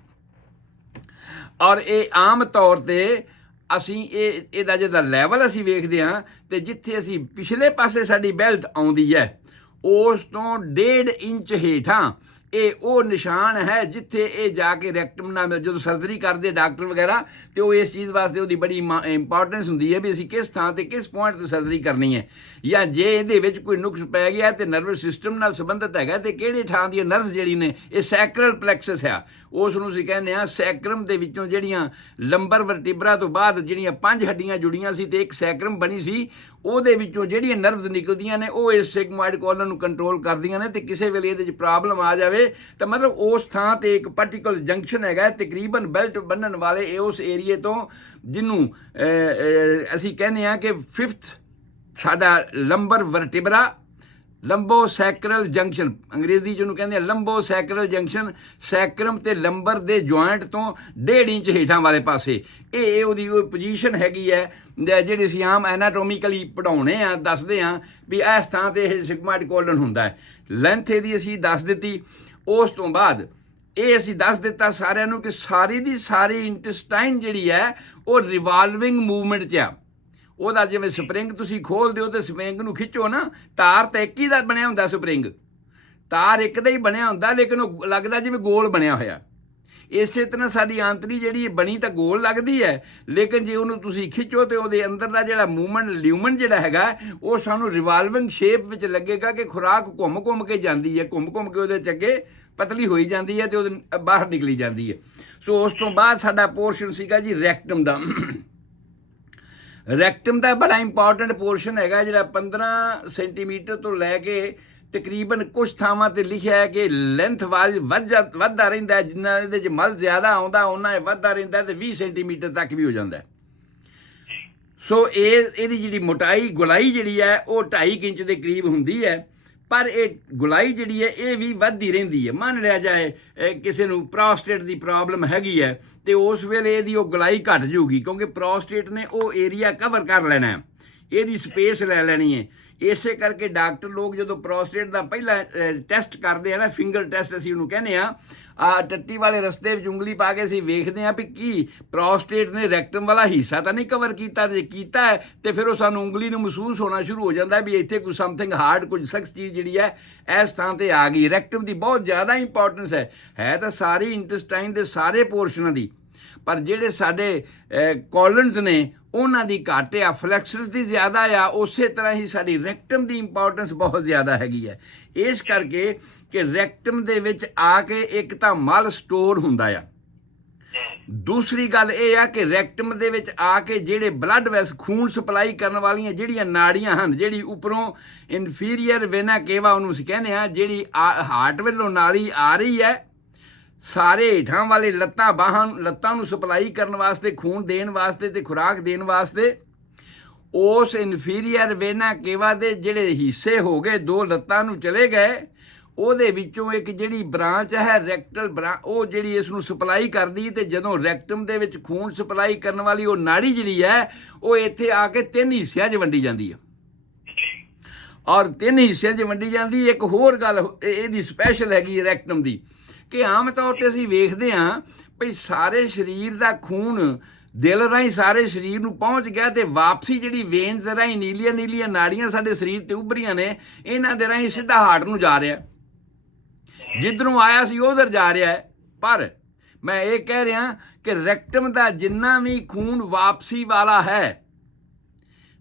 ਔਰ ਇਹ ਆਮ ਤੌਰ ਤੇ ਅਸੀਂ ਇਹਦਾ ਜਿਹਦਾ ਲੈਵਲ ਅਸੀਂ ਵੇਖਦੇ ਹਾਂ, ਤੇ ਜਿੱਥੇ ਅਸੀਂ ਪਿਛਲੇ ਪਾਸੇ ਸਾਡੀ ਬੈਲਟ ਆਉਂਦੀ ਹੈ ਉਸ ਤੋਂ 1.5 ਇੰਚ ਹੇਠਾਂ ਇਹ ਉਹ ਨਿਸ਼ਾਨ ਹੈ ਜਿੱਥੇ ਇਹ ਜਾ ਕੇ ਰੈਕਟਮ ਨਾਲ, ਜਦੋਂ ਸਰਜਰੀ ਕਰਦੇ ਡਾਕਟਰ ਵਗੈਰਾ, ਤੇ ਉਹ ਇਸ ਚੀਜ਼ ਵਾਸਤੇ ਉਹਦੀ ਬੜੀ ਇੰਪੋਰਟੈਂਸ ਹੁੰਦੀ ਹੈ ਵੀ ਅਸੀਂ ਕਿਸ ਥਾਂ ਤੇ ਕਿਸ ਪੁਆਇੰਟ ਤੇ ਸਰਜਰੀ ਕਰਨੀ ਹੈ, ਜਾਂ ਜੇ ਇਹਦੇ ਵਿੱਚ ਕੋਈ ਨੁਕਸ ਪੈ ਗਿਆ ਤੇ ਨਰਵਸ ਸਿਸਟਮ ਨਾਲ ਸੰਬੰਧਿਤ ਹੈਗਾ ਤੇ ਕਿਹੜੇ ਥਾਂ ਦੀਆਂ ਨਰਵਸ ਜਿਹੜੀ ਨੇ, ਇਹ ਸੈਕਰਲ ਪਲੈਕਸਸ ਆ, ਉਸ ਨੂੰ ਅਸੀਂ ਕਹਿੰਦੇ ਹਾਂ ਸੈਕਰਮ ਦੇ ਵਿੱਚੋਂ ਜਿਹੜੀਆਂ ਲੰਬਰ ਵਰਟੀਬਰਾ ਤੋਂ ਬਾਅਦ ਜਿਹੜੀਆਂ 5 ਹੱਡੀਆਂ ਜੁੜੀਆਂ ਸੀ ਤੇ ਇੱਕ ਸੈਕਰਮ ਬਣੀ ਸੀ, ਉਹਦੇ ਵਿੱਚੋਂ ਜਿਹੜੀਆਂ ਨਰਵਸ ਨਿਕਲਦੀਆਂ ਨੇ ਉਹ ਇਸ ਸਿਗਮੋਇਡ ਕੋਲਨ ਨੂੰ ਕੰਟਰੋਲ ਕਰਦੀਆਂ ਨੇ। ਤੇ ਕਿਸੇ ਵੇਲੇ ਇਹਦੇ 'ਚ ਪ੍ਰੋਬਲਮ ਆ ਜਾਵੇ ਤਾਂ ਮਤਲਬ ਉਸ ਥਾਂ ਤੇ ਇੱਕ ਪਾਰਟੀਕਲ ਜੰਕਸ਼ਨ ਹੈਗਾ ਤਕਰੀਬਨ ਬੈਲਟ ਬੰਨਣ ਵਾਲੇ ਉਸ ਏਰੀਏ ਤੋਂ, ਜਿਹਨੂੰ ਅਸੀਂ ਕਹਿੰਦੇ ਹਾਂ ਕਿ 5th ਸਾਡਾ ਲੰਬਰ ਵਰਟੀਬਰਾ, ਲੰਬੋ ਸੈਕਰਲ ਜੰਕਸ਼ਨ ਅੰਗਰੇਜ਼ੀ ਜਿਹਨੂੰ ਕਹਿੰਦੇ ਆ ਲੰਬੋ ਸੈਕਰਲ ਜੰਕਸ਼ਨ, ਸੈਕਰਮ ਤੇ ਲੰਬਰ ਦੇ ਜੁਆਇੰਟ ਤੋਂ 1.5 ਇੰਚ ਹੇਠਾਂ ਵਾਲੇ ਪਾਸੇ ਇਹ ਉਹਦੀ ਉਹ ਪੋਜੀਸ਼ਨ ਹੈਗੀ ਹੈ ਜਿਹੜੀ ਅਸੀਂ ਆਮ ਐਨਾਟੋਮਿਕਲੀ ਪੜ੍ਹਾਉਣੇ ਆ, ਦੱਸਦੇ ਹਾਂ ਵੀ ਇਸ ਥਾਂ ਤੇ ਇਹ ਸਿਗਮੋਇਡ ਕੋਲਨ ਹੁੰਦਾ ਹੈ। ਲੈਂਥ ਇਹਦੀ ਅਸੀਂ ਦੱਸ ਦਿੱਤੀ। ਉਸ ਤੋਂ ਬਾਅਦ ਇਹ ਅਸੀਂ ਦੱਸ ਦਿੱਤਾ ਸਾਰਿਆਂ ਨੂੰ ਕਿ ਸਾਰੀ ਦੀ ਸਾਰੀ ਇੰਟੈਸਟਾਈਨ ਜਿਹੜੀ ਹੈ ਉਹ ਰਿਵਾਲਵਿੰਗ ਮੂਵਮੈਂਟ 'ਚ ਆ। ਉਹਦਾ ਜਿਵੇਂ ਸਪਰਿੰਗ ਤੁਸੀਂ ਖੋਲ ਦਿਓ ਤੇ ਸਪਰਿੰਗ ਨੂੰ ਖਿੱਚੋ ਨਾ, ਤਾਰ ਤਾਂ ਇੱਕ ਹੀ ਦਾ ਬਣਿਆ ਹੁੰਦਾ, ਸਪਰਿੰਗ ਤਾਰ ਇੱਕ ਦਾ ਹੀ ਬਣਿਆ ਹੁੰਦਾ, ਲੇਕਿਨ ਉਹ ਲੱਗਦਾ ਜਿਵੇਂ ਗੋਲ ਬਣਿਆ ਹੋਇਆ। ਇਸੇ ਤਰ੍ਹਾਂ ਸਾਡੀ ਆਂਤੜੀ ਜਿਹੜੀ ਬਣੀ ਤਾਂ ਗੋਲ ਲੱਗਦੀ ਹੈ, ਲੇਕਿਨ ਜੇ ਉਹਨੂੰ ਤੁਸੀਂ ਖਿੱਚੋ ਤੇ ਉਹਦੇ ਅੰਦਰ ਦਾ ਜਿਹੜਾ ਮੂਵਮੈਂਟ ਲਿਊਮਨ ਜਿਹੜਾ ਹੈਗਾ ਉਹ ਸਾਨੂੰ ਰਿਵਾਲਵਿੰਗ ਸ਼ੇਪ ਵਿੱਚ ਲੱਗੇਗਾ ਕਿ ਖੁਰਾਕ ਘੁੰਮ ਕੇ ਜਾਂਦੀ ਹੈ, ਘੁੰਮ ਕੇ ਉਹਦੇ 'ਚ ਅੱਗੇ ਪਤਲੀ ਹੋਈ ਜਾਂਦੀ ਹੈ ਤੇ ਉਹਦੇ ਬਾਹਰ ਨਿਕਲੀ ਜਾਂਦੀ ਹੈ। ਸੋ ਉਸ ਤੋਂ ਬਾਅਦ ਸਾਡਾ ਪੋਰਸ਼ਨ ਸੀਗਾ ਜੀ ਰੈਕਟਮ ਦਾ। ਰੈਕਟਮ ਦਾ ਬੜਾ ਇੰਪੋਰਟੈਂਟ ਪੋਰਸ਼ਨ ਹੈਗਾ ਜਿਹੜਾ 15 ਸੈਂਟੀਮੀਟਰ ਤੋਂ ਲੈ ਕੇ ਤਕਰੀਬਨ ਕੁਝ ਥਾਵਾਂ ਤੇ ਲਿਖਿਆ ਹੈ ਕਿ ਲੈਂਥ ਵਾਈਜ਼ ਵੱਧਦਾ ਰਹਿੰਦਾ, ਜਿੰਨਾ ਇਹਦੇ 'ਚ ਮਲ ਜ਼ਿਆਦਾ ਆਉਂਦਾ ਉਹਨਾਂ ਇਹ ਵੱਧਦਾ ਰਹਿੰਦਾ ਤੇ 20 ਸੈਂਟੀਮੀਟਰ ਤੱਕ ਵੀ ਹੋ ਜਾਂਦਾ। ਸੋ ਇਹਦੀ ਜਿਹੜੀ ਮੋਟਾਈ ਗੁਲਾਈ ਜਿਹੜੀ ਹੈ ਉਹ 2.5 ਇੰਚ ਦੇ ਕਰੀਬ ਹੁੰਦੀ ਹੈ, ਪਰ ਇਹ ਗੁਲਾਈ ਜਿਹੜੀ ਹੈ ਇਹ ਵੀ ਵੱਧਦੀ ਰਹਿੰਦੀ ਹੈ। ਮੰਨ ਲਿਆ ਜਾਏ ਕਿਸੇ ਨੂੰ ਪ੍ਰੋਸਟੇਟ ਦੀ ਪ੍ਰੋਬਲਮ ਹੈਗੀ ਹੈ ਤੇ ਉਸ ਵੇਲੇ ਇਹਦੀ ਉਹ ਗੁਲਾਈ ਘਟ ਜਾਊਗੀ, ਕਿਉਂਕਿ ਪ੍ਰੋਸਟੇਟ ਨੇ ਉਹ ਏਰੀਆ ਕਵਰ ਕਰ ਲੈਣਾ ਹੈ, ਇਹਦੀ ਸਪੇਸ ਲੈ ਲੈਣੀ ਹੈ। ਇਸੇ ਕਰਕੇ ਡਾਕਟਰ ਲੋਕ ਜਦੋਂ ਪ੍ਰੋਸਟੇਟ ਦਾ ਪਹਿਲਾ ਟੈਸਟ ਕਰਦੇ ਆ ਨਾ, ਫਿੰਗਰ ਟੈਸਟ ਅਸੀਂ ਉਹਨੂੰ ਕਹਿੰਦੇ ਆ, ਟੱਟੀ ਵਾਲੇ ਰਸਤੇ ਵਿੱਚ ਉਂਗਲੀ ਪਾ ਕੇ ਅਸੀਂ ਵੇਖਦੇ ਹਾਂ ਵੀ ਕੀ ਪ੍ਰੋਸਟੇਟ ਨੇ ਰੈਕਟਮ ਵਾਲਾ ਹਿੱਸਾ ਤਾਂ ਨਹੀਂ ਕਵਰ ਕੀਤਾ, ਜੇ ਕੀਤਾ ਹੈ ਤੇ ਫਿਰ ਉਹ ਸਾਨੂੰ ਉਂਗਲੀ ਨੂੰ ਮਹਿਸੂਸ ਹੋਣਾ ਸ਼ੁਰੂ ਹੋ ਜਾਂਦਾ ਵੀ ਇੱਥੇ ਕੋਈ ਸਮਥਿੰਗ ਹਾਰਡ, ਕੁਝ ਸਖਤ ਚੀਜ਼ ਜਿਹੜੀ ਹੈ ਇਸ ਥਾਂ ਤੇ ਆ ਗਈ। ਰੈਕਟਮ ਦੀ ਬਹੁਤ ਜ਼ਿਆਦਾ ਇੰਪੋਰਟੈਂਸ ਹੈ ਤਾਂ ਸਾਰੀ ਇੰਟੈਸਟਾਈਨ ਦੇ ਸਾਰੇ ਪੋਰਸ਼ਨਾਂ ਦੀ, ਪਰ ਜਿਹੜੇ ਸਾਡੇ ਕੋਲਨਸ ਨੇ ਉਹਨਾਂ ਦੀ ਘੱਟ ਆ, ਫਲੈਕਸਰਸ ਦੀ ਜ਼ਿਆਦਾ ਆ। ਉਸੇ ਤਰ੍ਹਾਂ ਹੀ ਸਾਡੀ ਰੈਕਟਮ ਦੀ ਇੰਪੋਰਟੈਂਸ ਬਹੁਤ ਜ਼ਿਆਦਾ ਹੈਗੀ ਹੈ, ਇਸ ਕਰਕੇ ਕਿ ਰੈਕਟਮ ਦੇ ਵਿੱਚ ਆ ਕੇ ਇੱਕ ਤਾਂ ਮਲ ਸਟੋਰ ਹੁੰਦਾ ਆ, ਦੂਸਰੀ ਗੱਲ ਇਹ ਆ ਕਿ ਰੈਕਟਮ ਦੇ ਵਿੱਚ ਆ ਕੇ ਜਿਹੜੇ ਬਲੱਡ ਵੈਸ ਖੂਨ ਸਪਲਾਈ ਕਰਨ ਵਾਲੀਆਂ ਜਿਹੜੀਆਂ ਨਾੜੀਆਂ ਹਨ, ਜਿਹੜੀ ਉੱਪਰੋਂ ਇਨਫੀਰੀਅਰ ਵੇਨਾ ਕੇਵਾ ਉਹਨੂੰ ਅਸੀਂ ਕਹਿੰਦੇ ਆ, ਜਿਹੜੀ ਹਾਰਟ ਵੱਲੋਂ ਨਾਲੀ ਆ ਰਹੀ ਹੈ, ਸਾਰੇ ਹੇਠਾਂ ਵਾਲੇ ਲੱਤਾਂ ਨੂੰ ਸਪਲਾਈ ਕਰਨ ਵਾਸਤੇ, ਖੂਨ ਦੇਣ ਵਾਸਤੇ ਤੇ ਖੁਰਾਕ ਦੇਣ ਵਾਸਤੇ, ਉਸ ਇਨਫੀਰੀਅਰ ਵੇਨਾ ਕੇਵਾ ਦੇ ਜਿਹੜੇ ਹਿੱਸੇ ਹੋ ਗਏ, 2 ਲੱਤਾਂ ਨੂੰ ਚਲੇ ਗਏ, ਉਹਦੇ ਵਿੱਚੋਂ ਇੱਕ ਜਿਹੜੀ ਬ੍ਰਾਂਚ ਹੈ ਰੈਕਟਲ ਉਹ ਜਿਹੜੀ ਇਸ ਨੂੰ ਸਪਲਾਈ ਕਰਦੀ, ਤੇ ਜਦੋਂ ਰੈਕਟਮ ਦੇ ਵਿੱਚ ਖੂਨ ਸਪਲਾਈ ਕਰਨ ਵਾਲੀ ਉਹ ਨਾੜੀ ਜਿਹੜੀ ਹੈ ਉਹ ਇੱਥੇ ਆ ਕੇ 3 ਹਿੱਸਿਆਂ 'ਚ ਵੰਡੀ ਜਾਂਦੀ ਹੈ। ਔਰ 3 ਹਿੱਸਿਆਂ 'ਚ ਵੰਡੀ ਜਾਂਦੀ। ਇੱਕ ਹੋਰ ਗੱਲ ਇਹਦੀ ਸਪੈਸ਼ਲ ਹੈਗੀ ਰੈਕਟਮ ਦੀ, ਕਿ ਆਮ ਤੌਰ 'ਤੇ ਅਸੀਂ ਵੇਖਦੇ ਹਾਂ ਭਈ ਸਾਰੇ ਸਰੀਰ ਦਾ ਖੂਨ ਦਿਲ ਰਾਹੀਂ ਸਾਰੇ ਸਰੀਰ ਨੂੰ ਪਹੁੰਚ ਗਿਆ, ਤੇ ਵਾਪਸੀ ਜਿਹੜੀ ਵੇਨਸ ਰਾਹੀਂ ਨੀਲੀਆਂ ਨੀਲੀਆਂ ਨਾੜੀਆਂ ਸਾਡੇ ਸਰੀਰ ਤੇ ਉੱਭਰੀਆਂ ਨੇ, ਇਹਨਾਂ ਦੇ ਰਾਹੀਂ ਸਿੱਧਾ ਹਾਰਟ ਨੂੰ ਜਾ ਰਿਹਾ, ਜਿੱਧਰੋਂ ਆਇਆ ਸੀ ਉਧਰ ਜਾ ਰਿਹਾ ਹੈ। ਪਰ ਮੈਂ ਇਹ ਕਹਿ ਰਿਹਾ ਕਿ ਰੈਕਟਮ ਦਾ ਜਿੰਨਾ ਵੀ ਖੂਨ ਵਾਪਸੀ ਵਾਲਾ ਹੈ,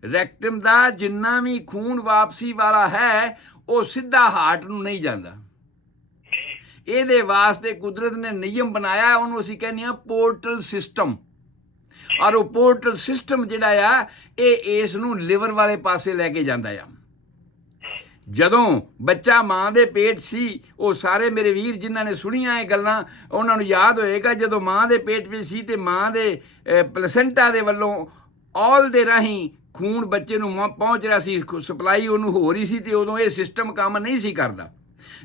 ਰੈਕਟਮ ਦਾ ਜਿੰਨਾ ਵੀ ਖੂਨ ਵਾਪਸੀ ਵਾਲਾ ਹੈ ਉਹ ਸਿੱਧਾ ਹਾਰਟ ਨੂੰ ਨਹੀਂ ਜਾਂਦਾ। ਇਹਦੇ ਵਾਸਤੇ ਕੁਦਰਤ ਨੇ ਨਿਯਮ ਬਣਾਇਆ, ਉਹਨੂੰ ਅਸੀਂ ਕਹਿੰਦੇ ਹਾਂ ਪੋਰਟਲ ਸਿਸਟਮ। ਔਰ ਉਹ ਪੋਰਟਲ ਸਿਸਟਮ ਜਿਹੜਾ ਆ ਇਹ ਇਸ ਨੂੰ ਲਿਵਰ ਵਾਲੇ ਪਾਸੇ ਲੈ ਕੇ ਜਾਂਦਾ ਆ। ਜਦੋਂ ਬੱਚਾ ਮਾਂ ਦੇ ਪੇਟ ਸੀ, ਉਹ ਸਾਰੇ ਮੇਰੇ ਵੀਰ ਜਿਨ੍ਹਾਂ ਨੇ ਸੁਣੀਆਂ ਇਹ ਗੱਲਾਂ ਉਹਨਾਂ ਨੂੰ ਯਾਦ ਹੋਏਗਾ, ਜਦੋਂ ਮਾਂ ਦੇ ਪੇਟ ਵਿੱਚ ਸੀ ਤੇ ਮਾਂ ਦੇ ਪਲੇਸੈਂਟਾ ਦੇ ਵੱਲੋਂ ਔਲ ਦੇ ਰਾਹੀਂ ਖੂਨ ਬੱਚੇ ਨੂੰ ਪਹੁੰਚ ਰਿਹਾ ਸੀ, ਸਪਲਾਈ ਉਹਨੂੰ ਹੋ ਰਹੀ ਸੀ, ਤੇ ਉਦੋਂ ਇਹ ਸਿਸਟਮ ਕੰਮ ਨਹੀਂ ਸੀ ਕਰਦਾ।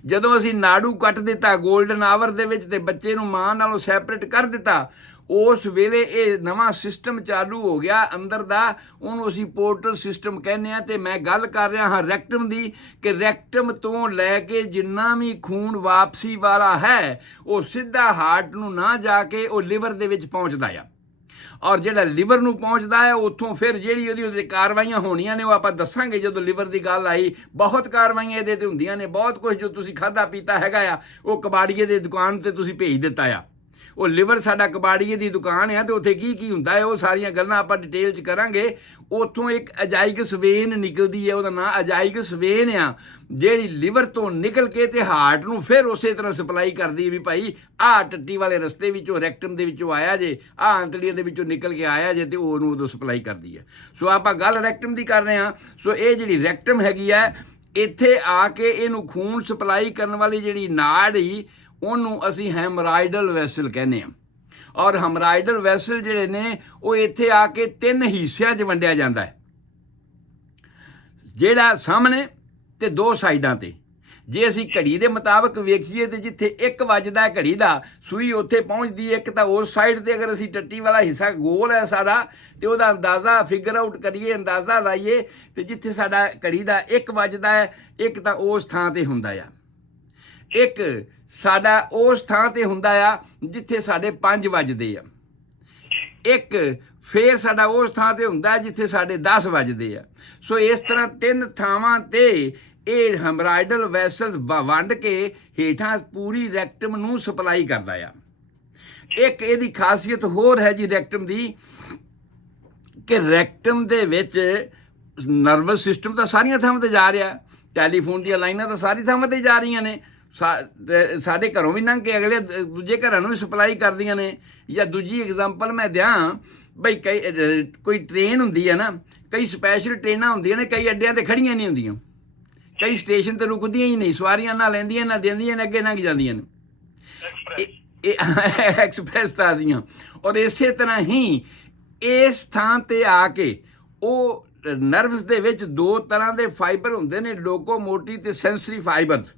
ਜਦੋਂ ਅਸੀਂ ਨਾੜੂ ਕੱਟ ਦਿੱਤਾ ਗੋਲਡਨ ਆਵਰ ਦੇ ਵਿੱਚ ਤੇ ਬੱਚੇ ਨੂੰ ਮਾਂ ਨਾਲੋਂ ਸੈਪਰੇਟ ਕਰ ਦਿੱਤਾ, ਉਸ ਵੇਲੇ ਇਹ ਨਵਾਂ ਸਿਸਟਮ ਚਾਲੂ ਹੋ ਗਿਆ ਅੰਦਰ ਦਾ, ਉਹਨੂੰ ਅਸੀਂ ਪੋਰਟਲ ਸਿਸਟਮ ਕਹਿੰਦੇ ਹਾਂ। ਤੇ ਮੈਂ ਗੱਲ ਕਰ ਰਿਹਾ ਹਾਂ ਰੈਕਟਮ ਦੀ, ਕਿ ਰੈਕਟਮ ਤੋਂ ਲੈ ਕੇ ਜਿੰਨਾ ਵੀ ਖੂਨ ਵਾਪਸੀ ਵਾਲਾ ਹੈ ਉਹ ਸਿੱਧਾ ਹਾਰਟ ਨੂੰ ਨਾ ਜਾ ਕੇ ਉਹ ਲਿਵਰ ਦੇ ਵਿੱਚ ਪਹੁੰਚਦਾ ਆ। ਔਰ ਜਿਹੜਾ ਲਿਵਰ ਨੂੰ ਪਹੁੰਚਦਾ ਹੈ ਉੱਥੋਂ ਫਿਰ ਜਿਹੜੀ ਉਹਦੀ ਕਾਰਵਾਈਆਂ ਹੋਣੀਆਂ ਨੇ ਉਹ ਆਪਾਂ ਦੱਸਾਂਗੇ ਜਦੋਂ ਲਿਵਰ ਦੀ ਗੱਲ ਆਈ। ਬਹੁਤ ਕਾਰਵਾਈਆਂ ਇਹਦੇ ਤੇ ਹੁੰਦੀਆਂ ਨੇ, ਬਹੁਤ ਕੁਝ ਜੋ ਤੁਸੀਂ ਖਾਧਾ ਪੀਤਾ ਹੈਗਾ ਆ ਉਹ ਕਬਾੜੀਏ ਦੀ ਦੁਕਾਨ ਤੇ ਤੁਸੀਂ ਭੇਜ ਦਿੱਤਾ ਆ। ਉਹ ਲਿਵਰ ਸਾਡਾ ਕਬਾੜੀਏ ਦੀ ਦੁਕਾਨ ਆ, ਤੇ ਉੱਥੇ ਕੀ ਕੀ ਹੁੰਦਾ ਹੈ ਉਹ ਸਾਰੀਆਂ ਗੱਲਾਂ ਆਪਾਂ ਡਿਟੇਲ 'ਚ ਕਰਾਂਗੇ। ਉੱਥੋਂ ਇੱਕ ਅਜਾਈਗਸ ਵੇਨ ਨਿਕਲਦੀ ਹੈ, ਉਹਦਾ ਨਾਂ ਅਜਾਈਗਸ ਵੇਨ ਆ, ਜਿਹੜੀ ਲਿਵਰ ਤੋਂ ਨਿਕਲ ਕੇ ਤੇ ਹਾਰਟ ਨੂੰ ਫਿਰ ਉਸੇ ਤਰ੍ਹਾਂ ਸਪਲਾਈ ਕਰਦੀ ਹੈ ਵੀ ਭਾਈ ਆਹ ਟੱਟੀ ਵਾਲੇ ਰਸਤੇ ਵਿੱਚੋਂ ਰੈਕਟਮ ਦੇ ਵਿੱਚੋਂ ਆਇਆ ਜੇ, ਆਹ ਅੰਤੜੀਆਂ ਦੇ ਵਿੱਚੋਂ ਨਿਕਲ ਕੇ ਆਇਆ ਜੇ, ਤੇ ਉਹਨੂੰ ਉਦੋਂ ਸਪਲਾਈ ਕਰਦੀ ਹੈ। ਸੋ ਆਪਾਂ ਗੱਲ ਰੈਕਟਮ ਦੀ ਕਰ ਰਹੇ ਹਾਂ। ਸੋ ਇਹ ਜਿਹੜੀ ਰੈਕਟਮ ਹੈਗੀ ਹੈ, ਇੱਥੇ ਆ ਕੇ ਇਹਨੂੰ ਖੂਨ ਸਪਲਾਈ ਕਰਨ ਵਾਲੀ ਜਿਹੜੀ ਨਾੜ ਹੀ ਉਹਨੂੰ ਅਸੀਂ ਹੈਮਰਾਇਡਲ ਵੈਸਲ ਕਹਿੰਦੇ ਹਾਂ। ਔਰ ਹੈਮਰਾਇਡਲ ਵੈਸਲ ਜਿਹੜੇ ਨੇ ਉਹ ਇੱਥੇ ਆ ਕੇ 3 ਹਿੱਸਿਆਂ 'ਚ ਵੰਡਿਆ ਜਾਂਦਾ ਹੈ, ਜਿਹੜਾ ਸਾਹਮਣੇ ਤੇ 2 ਸਾਈਡਾਂ ਤੇ। ਜੇ ਅਸੀਂ ਘੜੀ ਦੇ ਮੁਤਾਬਕ ਵੇਖੀਏ ਤੇ ਜਿੱਥੇ 1 ਵੱਜਦਾ ਹੈ ਘੜੀ ਦਾ, ਸੂਈ ਉੱਥੇ ਪਹੁੰਚਦੀ ਹੈ ਇੱਕ, ਤਾਂ ਉਸ ਸਾਈਡ ਤੇ ਅਗਰ ਅਸੀਂ ਟੱਟੀ ਵਾਲਾ ਹਿੱਸਾ ਗੋਲ ਹੈ ਸਾਡਾ ਤੇ ਉਹਦਾ ਅੰਦਾਜ਼ਾ ਫਿਗਰ ਆਊਟ ਕਰੀਏ, ਅੰਦਾਜ਼ਾ ਲਾਈਏ, ਤੇ ਜਿੱਥੇ ਸਾਡਾ ਘੜੀ ਦਾ 1 ਵੱਜਦਾ ਹੈ, ਇੱਕ ਤਾਂ ਉਸ ਥਾਂ ਤੇ ਹੁੰਦਾ ਆ, ਇੱਕ ਸਾਡਾ ਉਸ ਥਾਂ ਤੇ ਹੁੰਦਾ ਆ ਜਿੱਥੇ ਸਾਡੇ 5 ਵੱਜਦੇ ਆ, ਇੱਕ ਫੇਰ ਸਾਡਾ ਉਸ ਥਾਂ ਤੇ ਹੁੰਦਾ ਜਿੱਥੇ ਸਾਡੇ 10 ਵੱਜਦੇ ਆ। ਸੋ ਇਸ ਤਰ੍ਹਾਂ 3 ਥਾਵਾਂ ਤੇ ਇਹ ਹੈਮਰਾਇਡਲ ਵੈਸਲਸ ਵੰਡ ਕੇ ਹੇਠਾਂ ਪੂਰੀ ਰੈਕਟਮ ਨੂੰ ਸਪਲਾਈ ਕਰਦਾ ਆ। ਇੱਕ ਇਹਦੀ ਖਾਸੀਅਤ ਹੋਰ ਹੈ ਜੀ ਰੈਕਟਮ ਦੀ, ਕਿ ਰੈਕਟਮ ਦੇ ਵਿੱਚ ਨਰਵਸ ਸਿਸਟਮ ਤਾਂ ਸਾਰੀਆਂ ਥਾਵਾਂ ਤੇ ਜਾ ਰਿਹਾ, ਟੈਲੀਫੋਨ ਦੀਆਂ ਲਾਈਨਾਂ ਤਾਂ ਸਾਰੀ ਥਾਵਾਂ ਤੇ ਜਾ ਰਹੀਆਂ ਨੇ, ਸਾਡੇ ਘਰੋਂ ਵੀ ਲੰਘ ਕੇ ਅਗਲੇ ਦੂਜੇ ਘਰਾਂ ਨੂੰ ਵੀ ਸਪਲਾਈ ਕਰਦੀਆਂ ਨੇ। ਜਾਂ ਦੂਜੀ ਐਗਜ਼ਾਮਪਲ ਮੈਂ ਦਿਆਂ ਬਈ ਕੋਈ ਟ੍ਰੇਨ ਹੁੰਦੀ ਹੈ ਨਾ, ਕਈ ਸਪੈਸ਼ਲ ਟ੍ਰੇਨਾਂ ਹੁੰਦੀਆਂ ਨੇ, ਕਈ ਅੱਡਿਆਂ ਤੇ ਖੜੀਆਂ ਨਹੀਂ ਹੁੰਦੀਆਂ, ਕਈ ਸਟੇਸ਼ਨ ਤੇ ਰੁਕਦੀਆਂ ਹੀ ਨਹੀਂ, ਸਵਾਰੀਆਂ ਨਾ ਲੈਂਦੀਆਂ ਨਾ ਦਿੰਦੀਆਂ ਨੇ, ਅੱਗੇ ਲੰਘ ਜਾਂਦੀਆਂ ਨੇ, ਐਕਸਪ੍ਰੈਸ ਤਾਂ ਦੀਆਂ। ਔਰ ਇਸੇ ਤਰ੍ਹਾਂ ਹੀ ਇਸ ਥਾਂ ਤੇ ਆ ਕੇ ਉਹ ਨਰਵਸ ਦੇ ਵਿੱਚ 2 ਤਰ੍ਹਾਂ ਦੇ ਫਾਈਬਰ ਹੁੰਦੇ ਨੇ, ਲੋਕੋਮੋਟਿਵ ਤੇ ਸੈਂਸਰੀ ਫਾਈਬਰਸ।